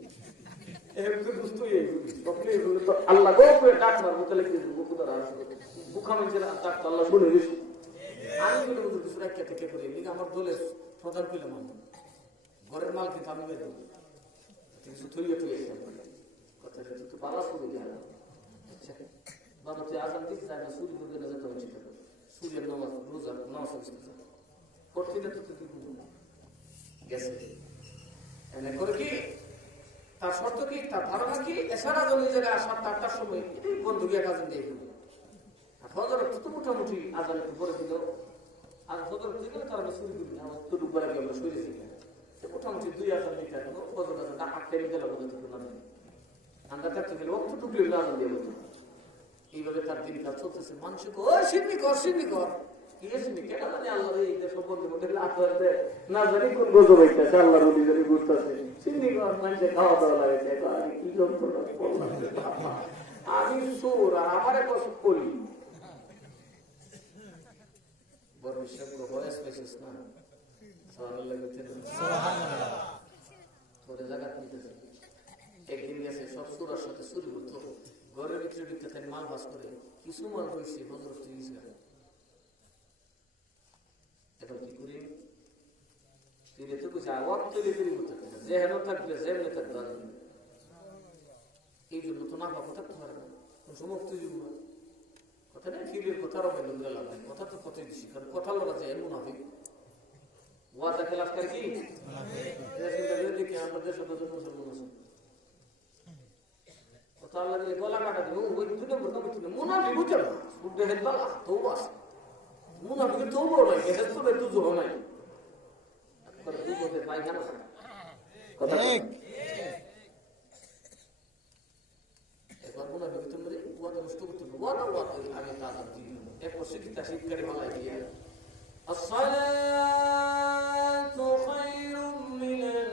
আল্লাহ ডাক মারবো তাহলে কি বুখা মানুষের ডাক আল্লাহ শুনে বেশি আমি বলে কিছু একটা থেকে করি আমার দলের প্রধান পেলাম আমি ঘরের মাল কিন্তু আমি বের করবো কিছু থইয়ে তুই কথা তো পালা শুরু গেল আচ্ছা বাবা তুই আজান দিতে চাই না চুরি করবে না যেতে হচ্ছে সূর্যের নামাজ রোজা নামাজ করতে না তো তুই গেছে এনে করে কি তার শর্ত কি তার ধারণা কি এছাড়া জমি জায়গায় 7-8টার সময় বন্ধু গিয়ে আজান দিয়ে দিল আর হজরত তো মোটামুটি আজান একটু পরে দিল আর হজরত দিল তার আমি চুরি করি না তো ডুববার আগে আমরা সরেছি মোটামুটি 2 আজান দিতে এখন হজরত আজান আটটা দিলে বোধ হয় আমরা থাকতে গেলে অত টুকলি আজান দিয়ে বলতো এইভাবে তার দিন কাজ চলতেছে মানুষ সিন্নি কর কি সিন্নি কেন জানি আল্লাহ এই সব বন্ধু মধ্যে না জানি কোন গজব হইতেছে আল্লাহ রবি জানি ঘুরতেছে সিন্নি কর মানুষের খাওয়া দাওয়া লাগেছে কি যন্ত্রণা আমি সুর আর আমার এক করি বড় সব ভয়েস পেয়েছিস না তোরে জায়গা নিতেছে একদিন গেছে সব সুরার সাথে চুরি করতো ঘরের ভিতরে ঢুকতে থাকে মাল ভাস করে কিছু মাল রয়েছে হজরত এখন কি করি তুই তো বুঝে আবার তৈরি করতে থাকে যে হেন থাকবে যে হেন থাকবে এই জন্য তো না কথা থাকতে পারে না কোন সময় তুই কথা নেই ফিরের কথা রবেন লাভ নাই কথা তো কথাই দিছি কারণ কথা লড়া যায় এমন হবে ওয়াদা খেলাফ করে কি দেখি আমাদের সাথে মুসলমান আছে আল্লাহ গলা কাটা দিব ওই 2 নম্বর কমে ছিল মুনাফিক বুঝছো না সুদে হেদালা তওবা আছে মুনাফিকের তওবা নাই এটা তো বেতু জো নাই করে দুটোতে পায়খানা কথা ঠিক একবার মুনাফিক তোমরে ওয়াদা নষ্ট করতে ওয়াদা আমি তাজা দিই এক বছর কি তাসিদ করে ভালো দিয়া আসসালাতু খায়রুম মিনান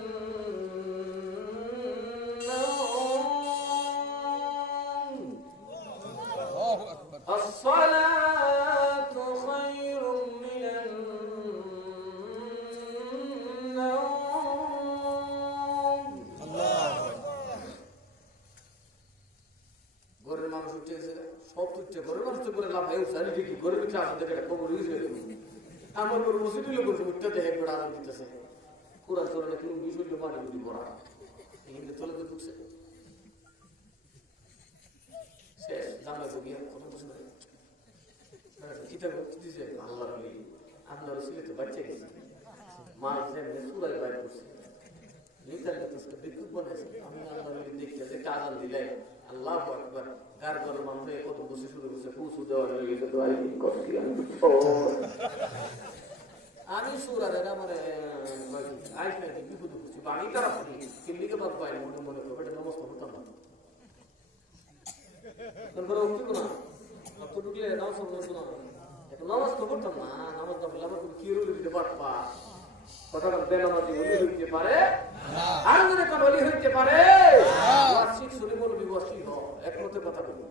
الصلاة خير من النوم الله ঘরের মানুষ উঠে গেছে সব উঠছে ঘরের মানুষ তো করে লাভ হয় সারি দেখি ঘরের উঠে আসতে দেখে খবর হয়েছে আমার ঘর মসজিদে লোক উঠতে দেখে একবার আজান দিতেছে কোরআন চলে কি বিষয় মানে বুঝি পড়া এখানে চলে তো ঢুকছে শেষ জানলা গিয়ে কোনো কিছু নাই কিতাব দিছে আল্লাহর ওলি আপনার ছেলে তো বাচ্চা গেছে মা যেমন সুরাই বাইর করছে নিতালে তো বিক্ষুব্ধ বানাইছে আমি আল্লাহর ওলি দেখতে যে কাজান দিলে আল্লাহু আকবার গার গর মানুষে কত বসে শুরু করছে ফুসু দেওয়ার হয়ে গেছে তো আই কত কি আমি সুরারে না মানে আইস না কি বিপদ করছি বাড়ি তারা পড়ি কিল্লিকে বাদ পাই মনে মনে করে এটা নমস্কার হতাম না তারপরে উঠতো না অত ঢুকলে নামাজ পড়তো না নামাজ তো পড়তাম না নামাজ না পড়লে আমার কি রুল দিতে পারবা কথা বলতে নামাজি ওলি হইতে পারে আর যদি কোন ওলি হইতে পারে ওয়াসিক শুনে বলবি ওয়াসিক এক মতে কথা বলবো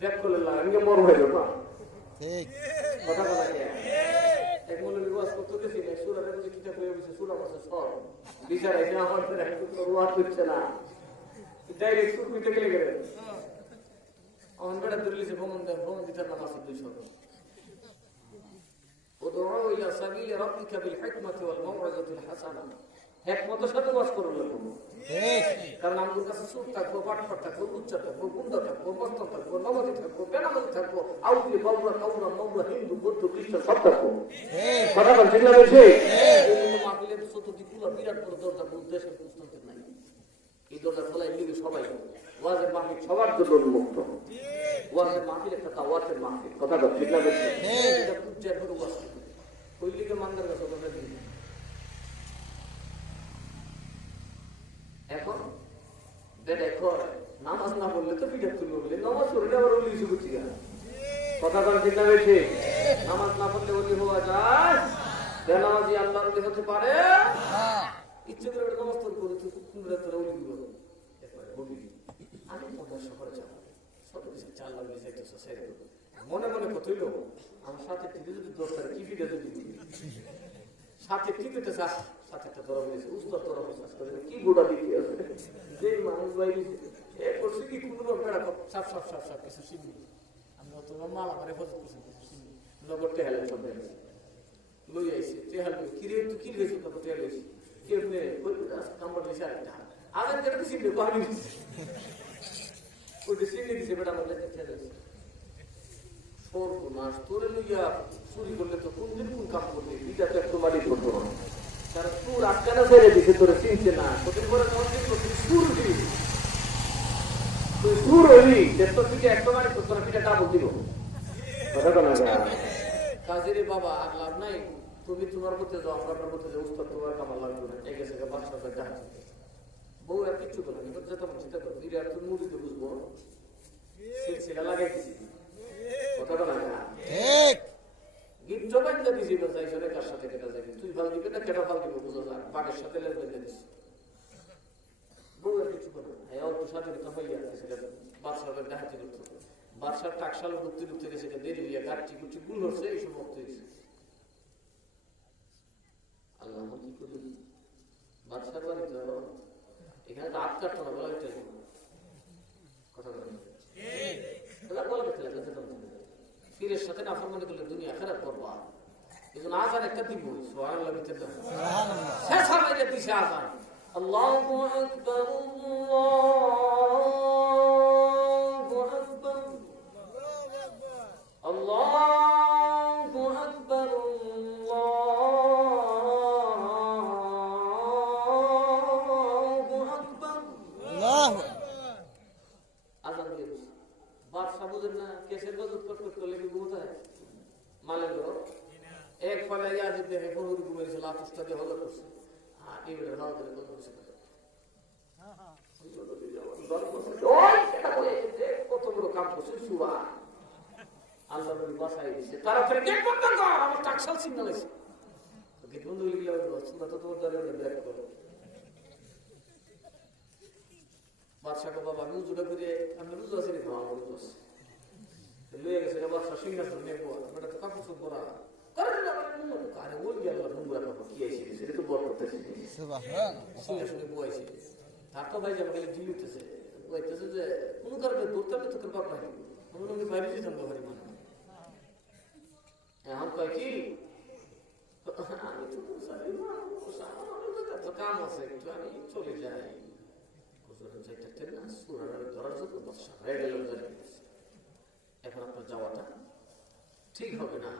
ব্যাক করলে লাগে মর হয়ে যাবে না ঠিক কথা বলা যায় এক মৌলবী ওয়াজ করতে গেছি না সূরার মধ্যে কিতাব হয়ে গেছে সূরা মাসে সর বিচার এটা আমার ফের একটু ওয়াজ করছে না ডাইরেক্ট সুর কইতে গেলে গেলে অন বড় দলিছে ভমন দিতার নামাজ 200 ودعوا الى سبيل ربك بالحكمه والموعظه الحسنه হিকমতের সাথে ওয়াজ করুন ঠিক কারণ আমাদের কাছে সুর থাকবো পাঠপাঠ থাকবো উচ্চার থাকবো গুন্ডা থাকবো বস্তন থাকবো নবতি থাকবো বেনামতি থাকবো আউলি বাউরা কাউরা মাউরা হিন্দু বৌদ্ধ খ্রিস্টান সব থাকবো ঠিক কথা বল ঠিক না বলছি এই মাহফিলের চতুর্দিকুলা বিরাট বড় দরজা উদ্দেশ্যে পুস্তক নাই এই দরজা খোলা এদিকে সবাই ওয়াজের মাহফিল সবার জন্য উন্মুক্ত ওয়াজের মাহফিল একটা তাওয়াতের মাহফিল কথা বল ঠিক না বলছি এটা পূজ্যের বড় ওয়াজ ওই লিগে মান্দার কাছে কথা দিই এখন দেখো নামাজ না পড়লে তো পিঠা তুলে বললে নামাজ পড়লে আবার ওলি ইস্যু করছি কথা বল ঠিক না বেশি নামাজ না পড়লে ওলি হওয়া যায় বেনামাজি আল্লাহর ওলি হতে পারে ইচ্ছে করে নামাজ পড়ে তোমরা তোরা ওলি দিব আমি মজার সফরে যাবো সব কিছু 4 লাখ যাইতেছে সেরে মনে মনে কত হইল আমার সাথে ঠিক যদি দরকার কি পিঠা যদি সাথে ঠিক হইতে চাস সাথে একটা ধরা হয়েছে উস্তাদ ধরা হয়েছে কি গোটা দিতে আছে যে মানুষ বাইরে এ করছে কি কোনো বেড়া সাপ সাপ সাপ সাপ কিছু শিখবি আমি অত মাল আমার হেফাজত করছি কিছু শিখবি নগর টেহালে সব লই আইছে টেহাল কিরে তুই কি গেছিস তখন টেহাল হয়েছি কেমনে কামড় দিয়েছে আরেকটা আগে কেটে শিখবে পানি দিচ্ছে ওইটা শিখে দিছে বেটা আমার টেহাল হয়েছে সর্বনাশ তোরে লইয়া চুরি করলে তো কোন দিন কোন কাম করবে এটা তো একটু মারি করতো না কারণ তোর আটকানা ছেড়ে দিছে তোরে চিনছে না তোদের পরে সুর দিবি তুই সুর হইবি তোর পিঠে একটু মারি করতো না পিঠে ডাবল দিব কথা বলা কাজের বাবা আর লাভ নাই তুমি তোমার মধ্যে যাও আমরা আপনার মধ্যে যাও উস্তাদ তোমার কামার লাগবে না এই গেছে বাচ্চা ডাক বউ আর কিচ্ছু করে না যেটা চিন্তা করো দিদি আর তুমি মুড়িতে বুঝবো সেটা লাগাই দিছি কথা বলা ঠিক গিফট জবাই না দিছি না যাইছ না কার সাথে কেটে যাবে তুই ভাল দিবি না কেটা ভাল দিবি বুঝা যায় বাড়ির সাথে লেনদেন দিস বউ আর কিছু করে না এই অল্প সাথে তো হইয়া সেটা বাচ্চাদের ডাহাতি করতে বাচ্চার টাকশাল ভর্তি ঢুকতে গেছে এটা দেরি হইয়া গাছটি কুচি গুল হচ্ছে এই সব ভক্ত হয়েছে আল্লাহ কি করি বাচ্চার বাড়ি তো এখানে তো আট কাটতো না বলা কথা বলে বলা গেছে পীরের সাথে নাফরমানি করলে দুনিয়া খারাপ করবা এজন্য আযান একটা দিব সুবহানাল্লাহ বিতে দাও সুবহানাল্লাহ শেষ হবে দিশা আযান আল্লাহু আকবার আল্লাহু আকবার আল্লাহু আকবার আল্লাহু আযান দিয়ে বাদশা বুঝেন না কেসের বাজুত কট করলে কি ঘুমোতে মালের ঘর এক ফলে ইয়াদ দেখে বহুর ঘুমেছে লাতুসটা দিয়ে হলো করছে আর এইবারে হাওয়া ধরে বন্ধ করছে কত বড় কাম করছে সুবা আল্লাহ নবী বাসায় দিছে তাড়াতাড়ি গেট বন্ধ কর আমার টাকশাল সিগন্যাল আছে গেট বন্ধ হয়ে গেলে সুবা তো তোমার দ্বারে ব্রেক করো বাদশাকে বাবা আমি উজুটা করে আমি রুজু আছি রেখো আমার রুজু আছে লয়ে গেছে বাদশা সিংহাসন নেবো বেটা তো কাপড় চোখ করা আরে ওই গেল নোংরা কাপড় কি আইসি সেটা তো বড় করতেছে সিংহাসনে বইছে তার তো ভাই যাবে গেলে ঢিল উঠতেছে বইতেছে যে কোনো কারণে দৌড়তে হবে তোর বাপ নাই কোনো লোক বাইরে যেতাম তো ভারি মানে এখন কয় কি আমি তো কাম আছে একটু আমি চলে যাই এখন আপনার যাওয়াটা ঠিক হবে না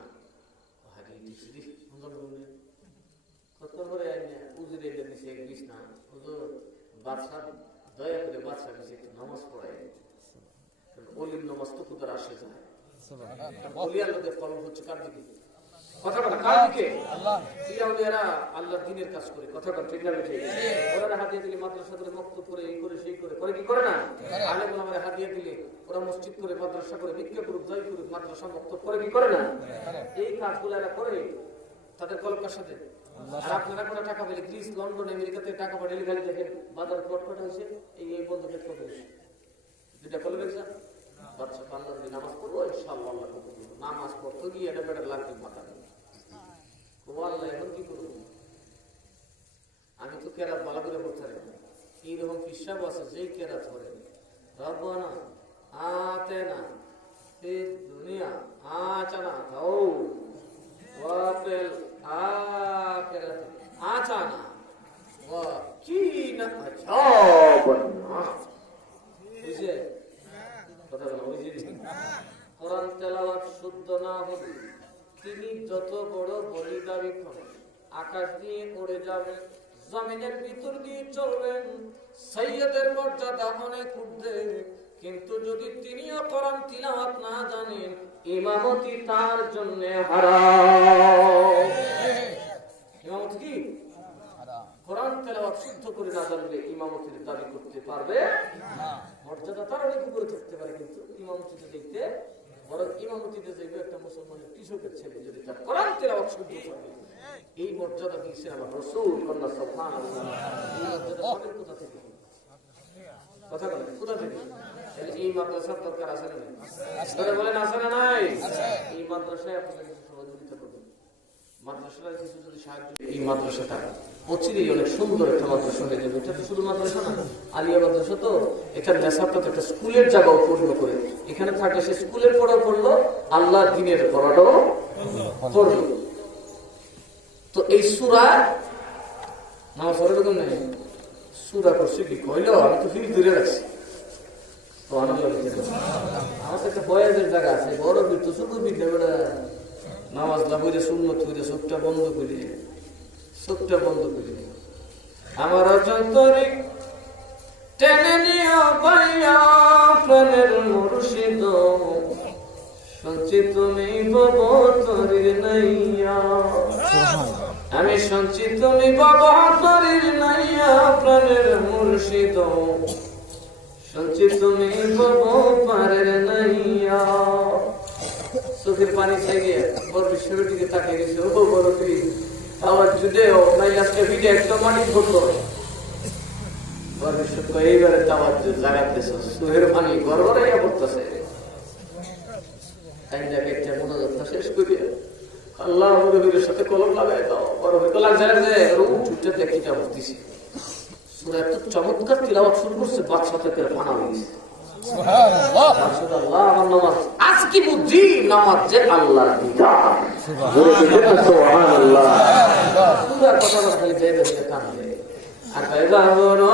বাদশা দয়া করে বাদশা কাছে একটু নামাজ পড়াই অলির নামাজ তো কোথার আসে যায় অলি আল্লাহদের ফলন হচ্ছে কার দিকে কথা বলা কার দিকে আল্লাহর দ্বীনের কাজ করে কথা বলা ঠিক না ঠিক ওরা হাদিয়া দিলে মাদ্রাসা করে বক্তব্য করে এই করে সেই করে করে কি করে না আলেম ওলামারা হাদিয়া দিলে ওরা মসজিদ করে মাদ্রাসা করে ভিক্ষা করুক যাই করুক মাদ্রাসা বক্তব্য করে কি করে না এই কাজগুলো এরা করে তাদের কলকার সাথে আর আপনারা কোনো টাকা পেলে গ্রিস লন্ডন আমেরিকাতে টাকা পাঠালে খালি দেখেন বাজার কটকট হয়েছে এই বন্ধ ক্ষেত্র করেছে দুটা কলে দেখছেন বাচ্চা আল্লাহ নামাজ পড়বো ইনশাআল্লাহ নামাজ পড়তে গিয়ে এটা বেটার লাগবে মাথা আল্লাহ এখন কি করবো, আমি তো কেরাত ভালো করে পড়তে পারি না। এইরকম পিসাব আছে যেই কেরাত করে রব্বানা আতেনা ফিদ দুনিয়া আচানা ও ওয়াফিল আখিরাতি আচানা ওয়া কিনা আযাবান্না। বুঝে কথা বলা বুঝিনি? কোরআন তেলাওয়াত শুদ্ধ না হবে তিনি যত বড় বলি দাবি করেন, আকাশ দিয়ে উড়ে যাবেন, জমিনের ভিতর দিয়ে চলবেন, সৈয়দের মর্যাদা অনেক ঊর্ধ্বে, কিন্তু যদি তিনিও কোরআন তিলাওয়াত না জানেন ইমামতি তার জন্য হারাম। ইমামতি কি কোরআন তেলাওয়াত শুদ্ধ করে না জানলে ইমামতির দাবি করতে পারবে না। মর্যাদা তার অনেক উপরে থাকতে পারে, কিন্তু ইমামতিতে দেখতে বরং ইমামতিতে যাইবে একটা মুসলমানের কৃষকের ছেলে, যদি তার কোরআন তেলাওয়াত শুদ্ধ থাকে এই মর্যাদা দিয়েছে আমার রাসূল সাল্লাল্লাহু আলাইহি ওয়াসাল্লাম। এই মর্যাদা পাবেন কোথা থেকে? কথা বলেন কোথা থেকে? এই মাদ্রাসার দরকার আছে না নাই? আপনারা বলেন আছে না নাই? এই মাদ্রাসায় আপনারা কিছু সহযোগিতা করবেন, মাদ্রাসার কিছু যদি সাহায্য, এই মাদ্রাসাটা অচিরেই অনেক সুন্দর একটা মাদ্রাসা হয়ে যাবে। এটা তো শুধু মাদ্রাসা না, আলিয়া মাদ্রাসা তো এখানে নেশাবটা তো একটা স্কুলের জায়গাও পূর্ণ করে, এখানে থাকলে সে স্কুলের পড়াও পড়লো, আল্লাহ দিনের পড়াটাও পড়লো। তো এই সূরা নামাজ পড়ার এরকম নেই, সূরা করছে কি কইলো, আমি তো ফির দূরে রাখছি। তো আনন্দ আমার তো একটা বয়াজের জায়গা আছে, বড় বৃত্ত শুধু বিদ্যা বেড়া নামাজ না বইলে সুন্নত হইলে চোখটা বন্ধ করি, চোখটা বন্ধ করি। আমার অন্তরিক টেনে নিয়ে বাইয়া প্রাণের মুর্শিদ, শুনছি তুমি ববতরির নাইয়া, আমি শুনছি তুমি ববতরির নাইয়া প্রাণের মুর্শিদ, শুনছি তুমি ববপারের নাইয়া। চোখের পানি চাইয়ে বড় বিশ্বরের দিকে তাকিয়ে গেছে, ও বড় তুই আমার জুড়েও নাই আজকে ভিড়ে একটা মানি ধরতো। বড় বিশ্ব এইবারে তাওয়ার জাগাতেছ, চোখের পানি গড়গড়াইয়া পড়তেছে। তাই দেখে একটা মনোযোগটা শেষ করি, আল্লাহ নবীর সাথে কলম লাগাই দাও, বড় হয়তো লাগছে যে ছুটে দেখিটা বলতেছি। সূরা এত চমৎকার তিলাওয়াত শুরু করছে, বাদশা থেকে ফানা হয়ে গেছে। সুবহানাল্লাহ, আমার নামাজ আজ কি বুঝি, নামাজ যে আল্লাহর বিধান। সুবহানাল্লাহ, সুরার কথা খালি যাই দেখে কাঁদে। আর কায়দা বড়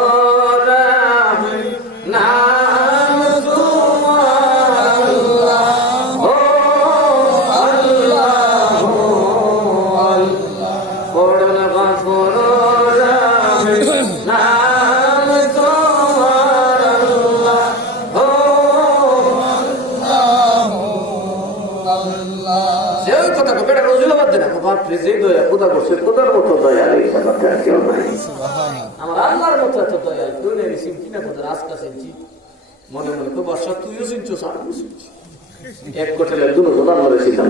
নাম নাম তোমার আল্লাহ, ও আল্লাহ, ও আল্লাহ, বড় নাম বড় নাম তোমার আল্লাহ, ও আল্লাহ। যে ওই কথা কবে এটা রোজুলা বাদ দেনা, বাপরে যে দয়া খোদা করছে, খোদার মতো দয়া কেউ নাই, আমার আল্লাহর মতো এত দয়া কেউ নেই। চিনছি না খোদার আজকা চিনছি, মনে মনে খুব বর্ষা তুইও চিনছো, সারও চিনছি, এক কোটেলের দুজন আল্লাহরে চিন্তা,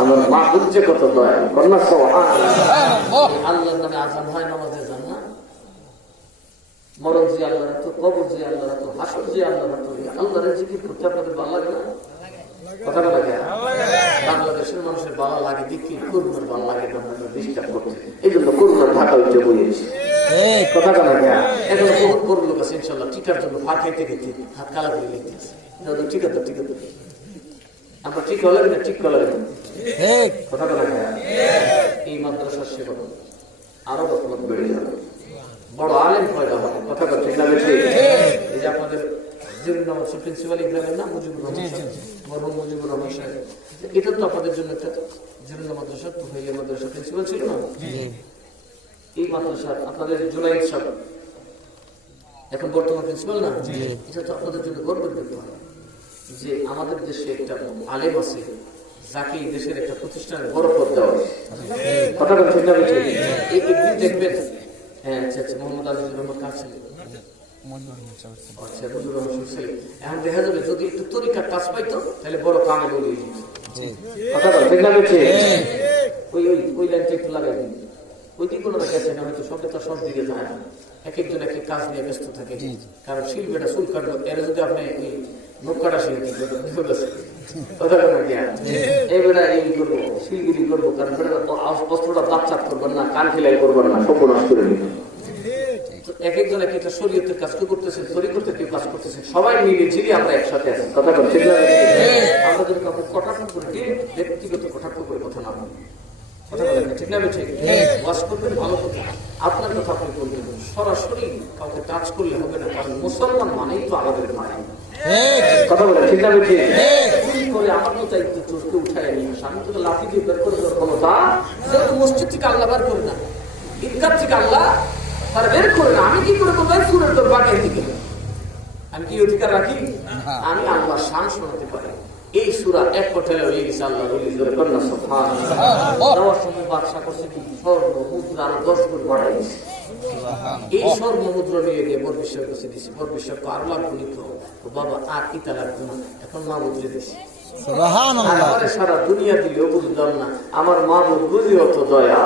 আমার মা বুঝছে কত দয়া, কন্যা আল্লাহর নামে আজান হয়, নামাজে যান না, মরণ যে আল্লাহর তো, কবর যে আল্লাহর তো, হাসর যে আল্লাহর তো, আল্লাহরের জিকির করতে আপনাদের ভালো লাগে না? কথা বলা যায় বাংলাদেশের মানুষের ভালো লাগে দেখি, করুণার ভালো লাগে ডিস্টার্ব করতে, এই জন্য করুণার ঢাকা উঠে বইয়েছি। কথা বলা যায় এখন বহুত করুণ লোক আছে ইনশাল্লাহ, টিকার জন্য ভাত খাইতে খেতে হাত কালা করে লেগে আছে। ঠিক আছে, ঠিক আছে, আমরা ঠিক হলে না, ঠিক হলে কথা বলা যায়। এই মাদ্রাসার সেবা আরো বছর বেড়ে যাবে, বড় আলেম পয়দা হবে। কথা ঠিক না? এই যে আপনাদের প্রিন্সিপাল ইব্রাহিম না, মুজিবুর রহমান সাহেব, মরহুম মুজিবুর রহমান সাহেব, এটা তো আপনাদের জন্য একটা জিরুল্লাহ মাদ্রাসা তুফাইলিয়া মাদ্রাসা প্রিন্সিপাল ছিল না? এই মাদ্রাসার আপনাদের জুনাইদ সাহেব এখন বর্তমান প্রিন্সিপাল না? এটা তো আপনাদের জন্য গর্বের ব্যাপার যে আমাদের দেশে একটা আলেম আছে যাকে এই দেশের একটা প্রতিষ্ঠানের বড় পদ দেওয়া। কথা ঠিক না? একদিন দেখবেন, হ্যাঁ আচ্ছা আচ্ছা, মোহাম্মদ আজিজুর রহমান কার ছেলে? এখন দেখা যাবে যদি একটু তরিকার কাজ পাইতো তাহলে বড় কামে বলে কথা ঠিক না? ওই লাইনটা একটু লাগাই দিন, ওই দিক কোনো গেছে না, হয়তো সবটা সব দিকে যায় না, এক একজন এক এক কাজ নিয়ে ব্যস্ত থাকে। কারণ শিল্পীটা চুল কাটবো, এরা যদি আপনি ওই নৌকাটা শিখে কথা কথা কি এবারে এই করবো শিলগিরি করবো কারণ অস্ত্রটা দাঁত করবেন না, কান খেলাই করবেন না, সর্বনাশ করে দিবেন। এক একজন এক একটা শরীয়তের কাজ করতেছে, তরিকতের কেউ কাজ করতেছে, সবাই মিলে ঝিলি আমরা একসাথে আছি। কথা বলছি আমরা যদি কাউকে কটাক্ষ করে ব্যক্তিগত কটাক্ষ করে কথা না বলি, কথা বলেন ঠিক না? ঠিক ওয়াজ করবেন ভালো কথা, আপনার কথা আপনি বলবেন, সরাসরি কাউকে টাচ করলে হবে না, কারণ মুসলমান মানেই তো আমাদের ভাই। কথা বলেন ঠিক না? ঠিক করে আমার তো দায়িত্ব চোখকে উঠায় নিয়ে আসা, আমি তো লাঠি দিয়ে বের করে দেওয়ার ক্ষমতা যেহেতু মসজিদ থেকে আল্লাহ বার করি না, ঈদগাহ থেকে আল্লাহ তারা বের করে না, আমি কি করে করবো? সুরের তোর বাঘের দিকে আমি কি অধিকার রাখি? আমি আল্লাহ শান শোনাতে পারি। এই সূরা এক কথায় হয়ে গেছে আল্লাহ বলি জোরে কন্যা সুবহানাল্লাহ। দেওয়ার সময় বাদশা করছে কি স্বর্ণ মুদ্রা আরো 10 গুণ বাড়াই দিয়েছে। এই স্বর্ণ মুদ্রা নিয়ে গিয়ে বরবিশ্বর কাছে দিছি, বরবিশ্বর তো আর লাগবে নি, তো বাবা আর কিতা লাগবে না, এখন মা বুঝলে দিছি। সারা দুনিয়া দিলেও বুঝলাম না, আমার মা বুঝিও তো দয়া।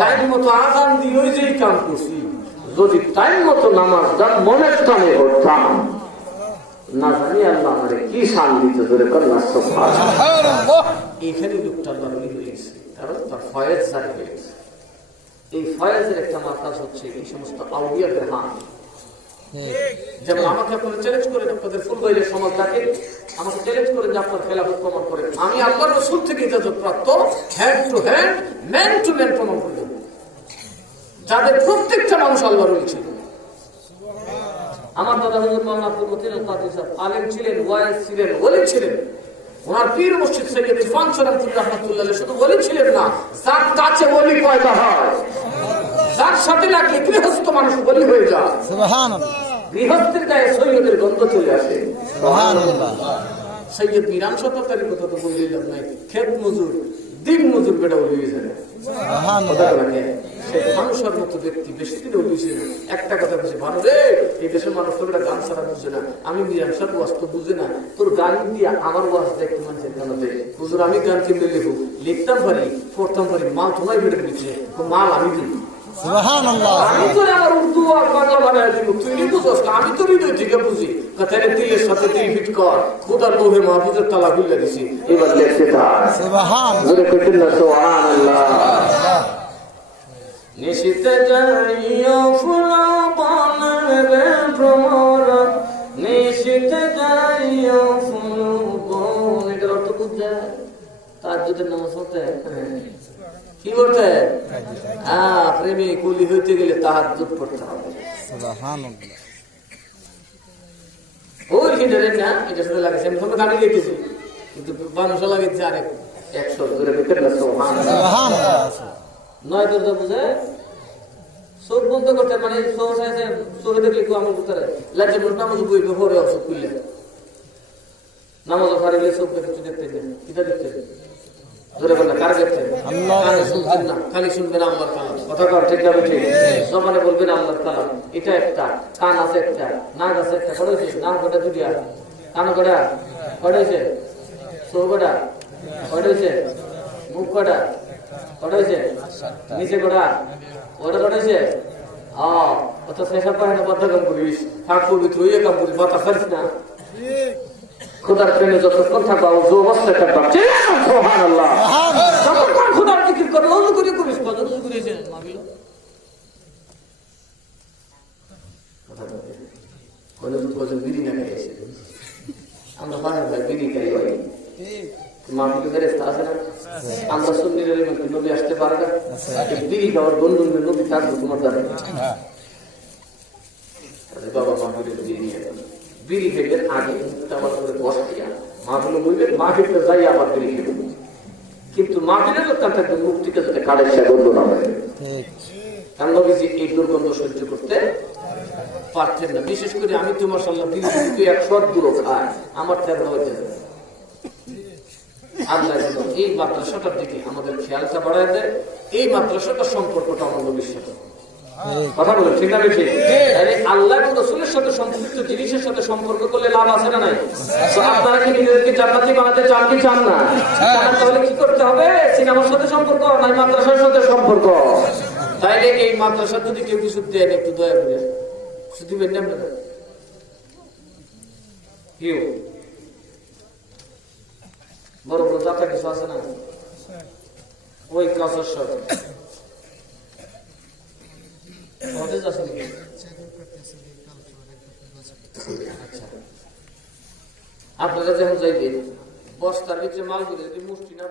টাইম মতো আজান দিয়ে ওই যে কাম করছি, যদি টাইম মতো নামাজ যার মনের টানে করতাম না জানি আল্লাহ আমারে কি শান দিত ধরে কন্যা সুবহানাল্লাহ। এইখানে লোকটা আল্লাহ হয়ে গেছে, কারণ তার ফয়েজ জারি হয়ে গেছে। এই ফয়েজের একটা মার্কাজ হচ্ছে এই সমস্ত আউলিয়াদের হাত। যেমন আমাকে আপনারা চ্যালেঞ্জ করেন, আপনাদের ফুলবাইলের সমাজ ডাকে আমাকে চ্যালেঞ্জ করেন যে আপনার খেলাফত প্রমাণ করেন, আমি আল্লাহর রাসূল থেকে ইজাজত প্রাপ্ত hand to hand man to man প্রমাণ করে দেব, যাদের প্রত্যেকটা মানুষ আল্লাহর ওলি ছিল। আমার দাদা হুজুর মাওলানা আব্দুল মতিন আল কাদরি সাহেব আলেম ছিলেন, ওয়াইজ ছিলেন, ওলি ছিলেন। ওনার পীর মুর্শিদ সৈয়দ ইরফান শরীফুল্লাহ রাহমাতুল্লাহ আলাইহি শুধু ওলি ছিলেন না, যার কাছে ওলি পয়দা হয়, যার সাথে লাগলে গৃহস্থ মানুষ ওলি হয়ে যায়। সুবহানাল্লাহ। গৃহস্থের গায়ে সৈয়দের গন্ধ চলে আসে। সুবহানাল্লাহ। সৈয়দ মিরান শতাব্দীর কথা তো বললাম নাই, ক্ষেত মজুর দিন মজুর বেটা ওলি হয়ে যায়। সুবহানাল্লাহ। সেই মানুষের মতো ব্যক্তি বেশি দিন ওলি হয়েছে। একটা কথা বলছে, ভালো রে এই দেশের মানুষ তো গান ছাড়া বুঝে না, আমি মিরান সাহেব ওয়াজ তো বুঝে না, তোর গান দিয়ে আমার ওয়াজ দেখতে মানুষের কেন দেয় হুজুর? আমি গান কিনতে লিখব, লিখতাম পারি, পড়তাম পারি, মাল তোমায় বেড়ে দিচ্ছে, মাল আমি দিই। আমি তো আমার উর্দু আর বাংলা বানায় দিব, তুই নি বুঝস না, আমি তো হৃদয় থেকে বুঝি। কথায় তিলের সাথে তিল ফিট কর, খোদার লোভে মাহফুজের তালা খুলে দিছি, এবার লেখছে তার সুবহানাল্লাহ। নিশিতে যাইও ফুল বনরে ভ্রমর, নিশিতে যাইও ফুল বন। এটার অর্থ বুঝছে? তার যদি নামাজ হতে কি করতে? প্রেমে কুলি হইতে গেলে তাহাজ্জুদ পড়তে হবে। সুবহানাল্লাহ। ওই কিনারে না এটা সাথে লাগছে, আমি তোমরা গাড়ি লিখেছি কিন্তু মানুষ লাগেছে আরেক 100 ধরে বেকার না। সুবহানাল্লাহ। নয় দরজা বুঝে চোখ বন্ধ করতে, মানে চোখে দেখলে কেউ আমার ভিতরে লাগে নামাজ বই পরে অসুখ করলে নামাজ হারিলে চোখ কিছু দেখতে কিটা দেখতে ধরে বললেন কার দেখতে? শুনছেন না, খালি শুনবেন আল্লাহর কালাম। কথা কর ঠিক না? ঠিক। জবানে বলবেন আল্লাহর কালাম। এটা একটা, কান আছে একটা, নাক আছে একটা, কটা হয়েছে? নাক কটা দুটিয়া, কান কটা, কটা হয়েছে? চোখ কটা, কটা হয়েছে? মুখ কটা, কটা হয়েছে? নিচে কটা, ওটা কটা হয়েছে? অত শেষা পায় না, বদ্ধ কাম করিস, ফাঁক পবিত্র ইয়ে কাম করিস, বাতা ছাড়িস না। খোদার প্রেমে যতক্ষণ থাকবা যে অবস্থায় থাকবা, সুবহানাল্লাহ, যতক্ষণ খোদার জিকির করবে ওযু করে করিস, কত ওযু করেছে মাবিল কোন তো কোন বিড়ি না খাইছে, আমরা ভাই বিড়ি খাই ভাই মাবিল করে আছে না, আমরা সুন্নিদের মধ্যে নবী আসতে পারে না, বিড়ি খাওয়ার বন্ধুদের নবী থাকবে তোমার দ্বারা। বাবা মাবিলের বিড়ি নিয়ে বিড়ি খেলেন আগে আমার বসতিয়া মাগুলো বলবেন মা খেতে যাই আবার বিড়ি খেলেন, কিন্তু মা খেলে তো তার থাকবে মুক্তিকে যাতে কালের সে গন্ধ না হয়। কারণ নবীজি এই দুর্গন্ধ সহ্য করতে পারতেন না। বিশেষ করে আমি তো মাশাআল্লাহ বিড়ি কিন্তু 100 দূর খায়, আমার তেরো হয়ে যায়। আল্লাহ এই মাদ্রাসাটার দিকে আমাদের খেয়ালটা বাড়ায় দেয়, এই মাদ্রাসাটার সম্পর্কটা আমার নবীর সাথে। কথা বলেন ঠিক না? বেশি আল্লাহ রাসূলের সাথে সম্পৃক্ত জিনিসের সাথে সম্পর্ক করলে লাভ আছে না নাই? আপনারা কি নিজেদেরকে জান্নাতি বানাতে চান কি চান না? তাহলে কি করতে হবে? সিনেমার সাথে সম্পর্ক নাই মাদ্রাসার সাথে সম্পর্ক। তাইলে এই মাদ্রাসা যদি কেউ কিছু দেন একটু দয়া করে কিছু দিবেন না আপনারা? কেউ বড় বড় যাত্রা কিছু আছে না ওই কাজের সাথে হজেজ আছে নাকি? আচ্ছা আপনারা যখন যাইবেন বস্তার ভিতরে মাল গুলো যদি মুষ্টি না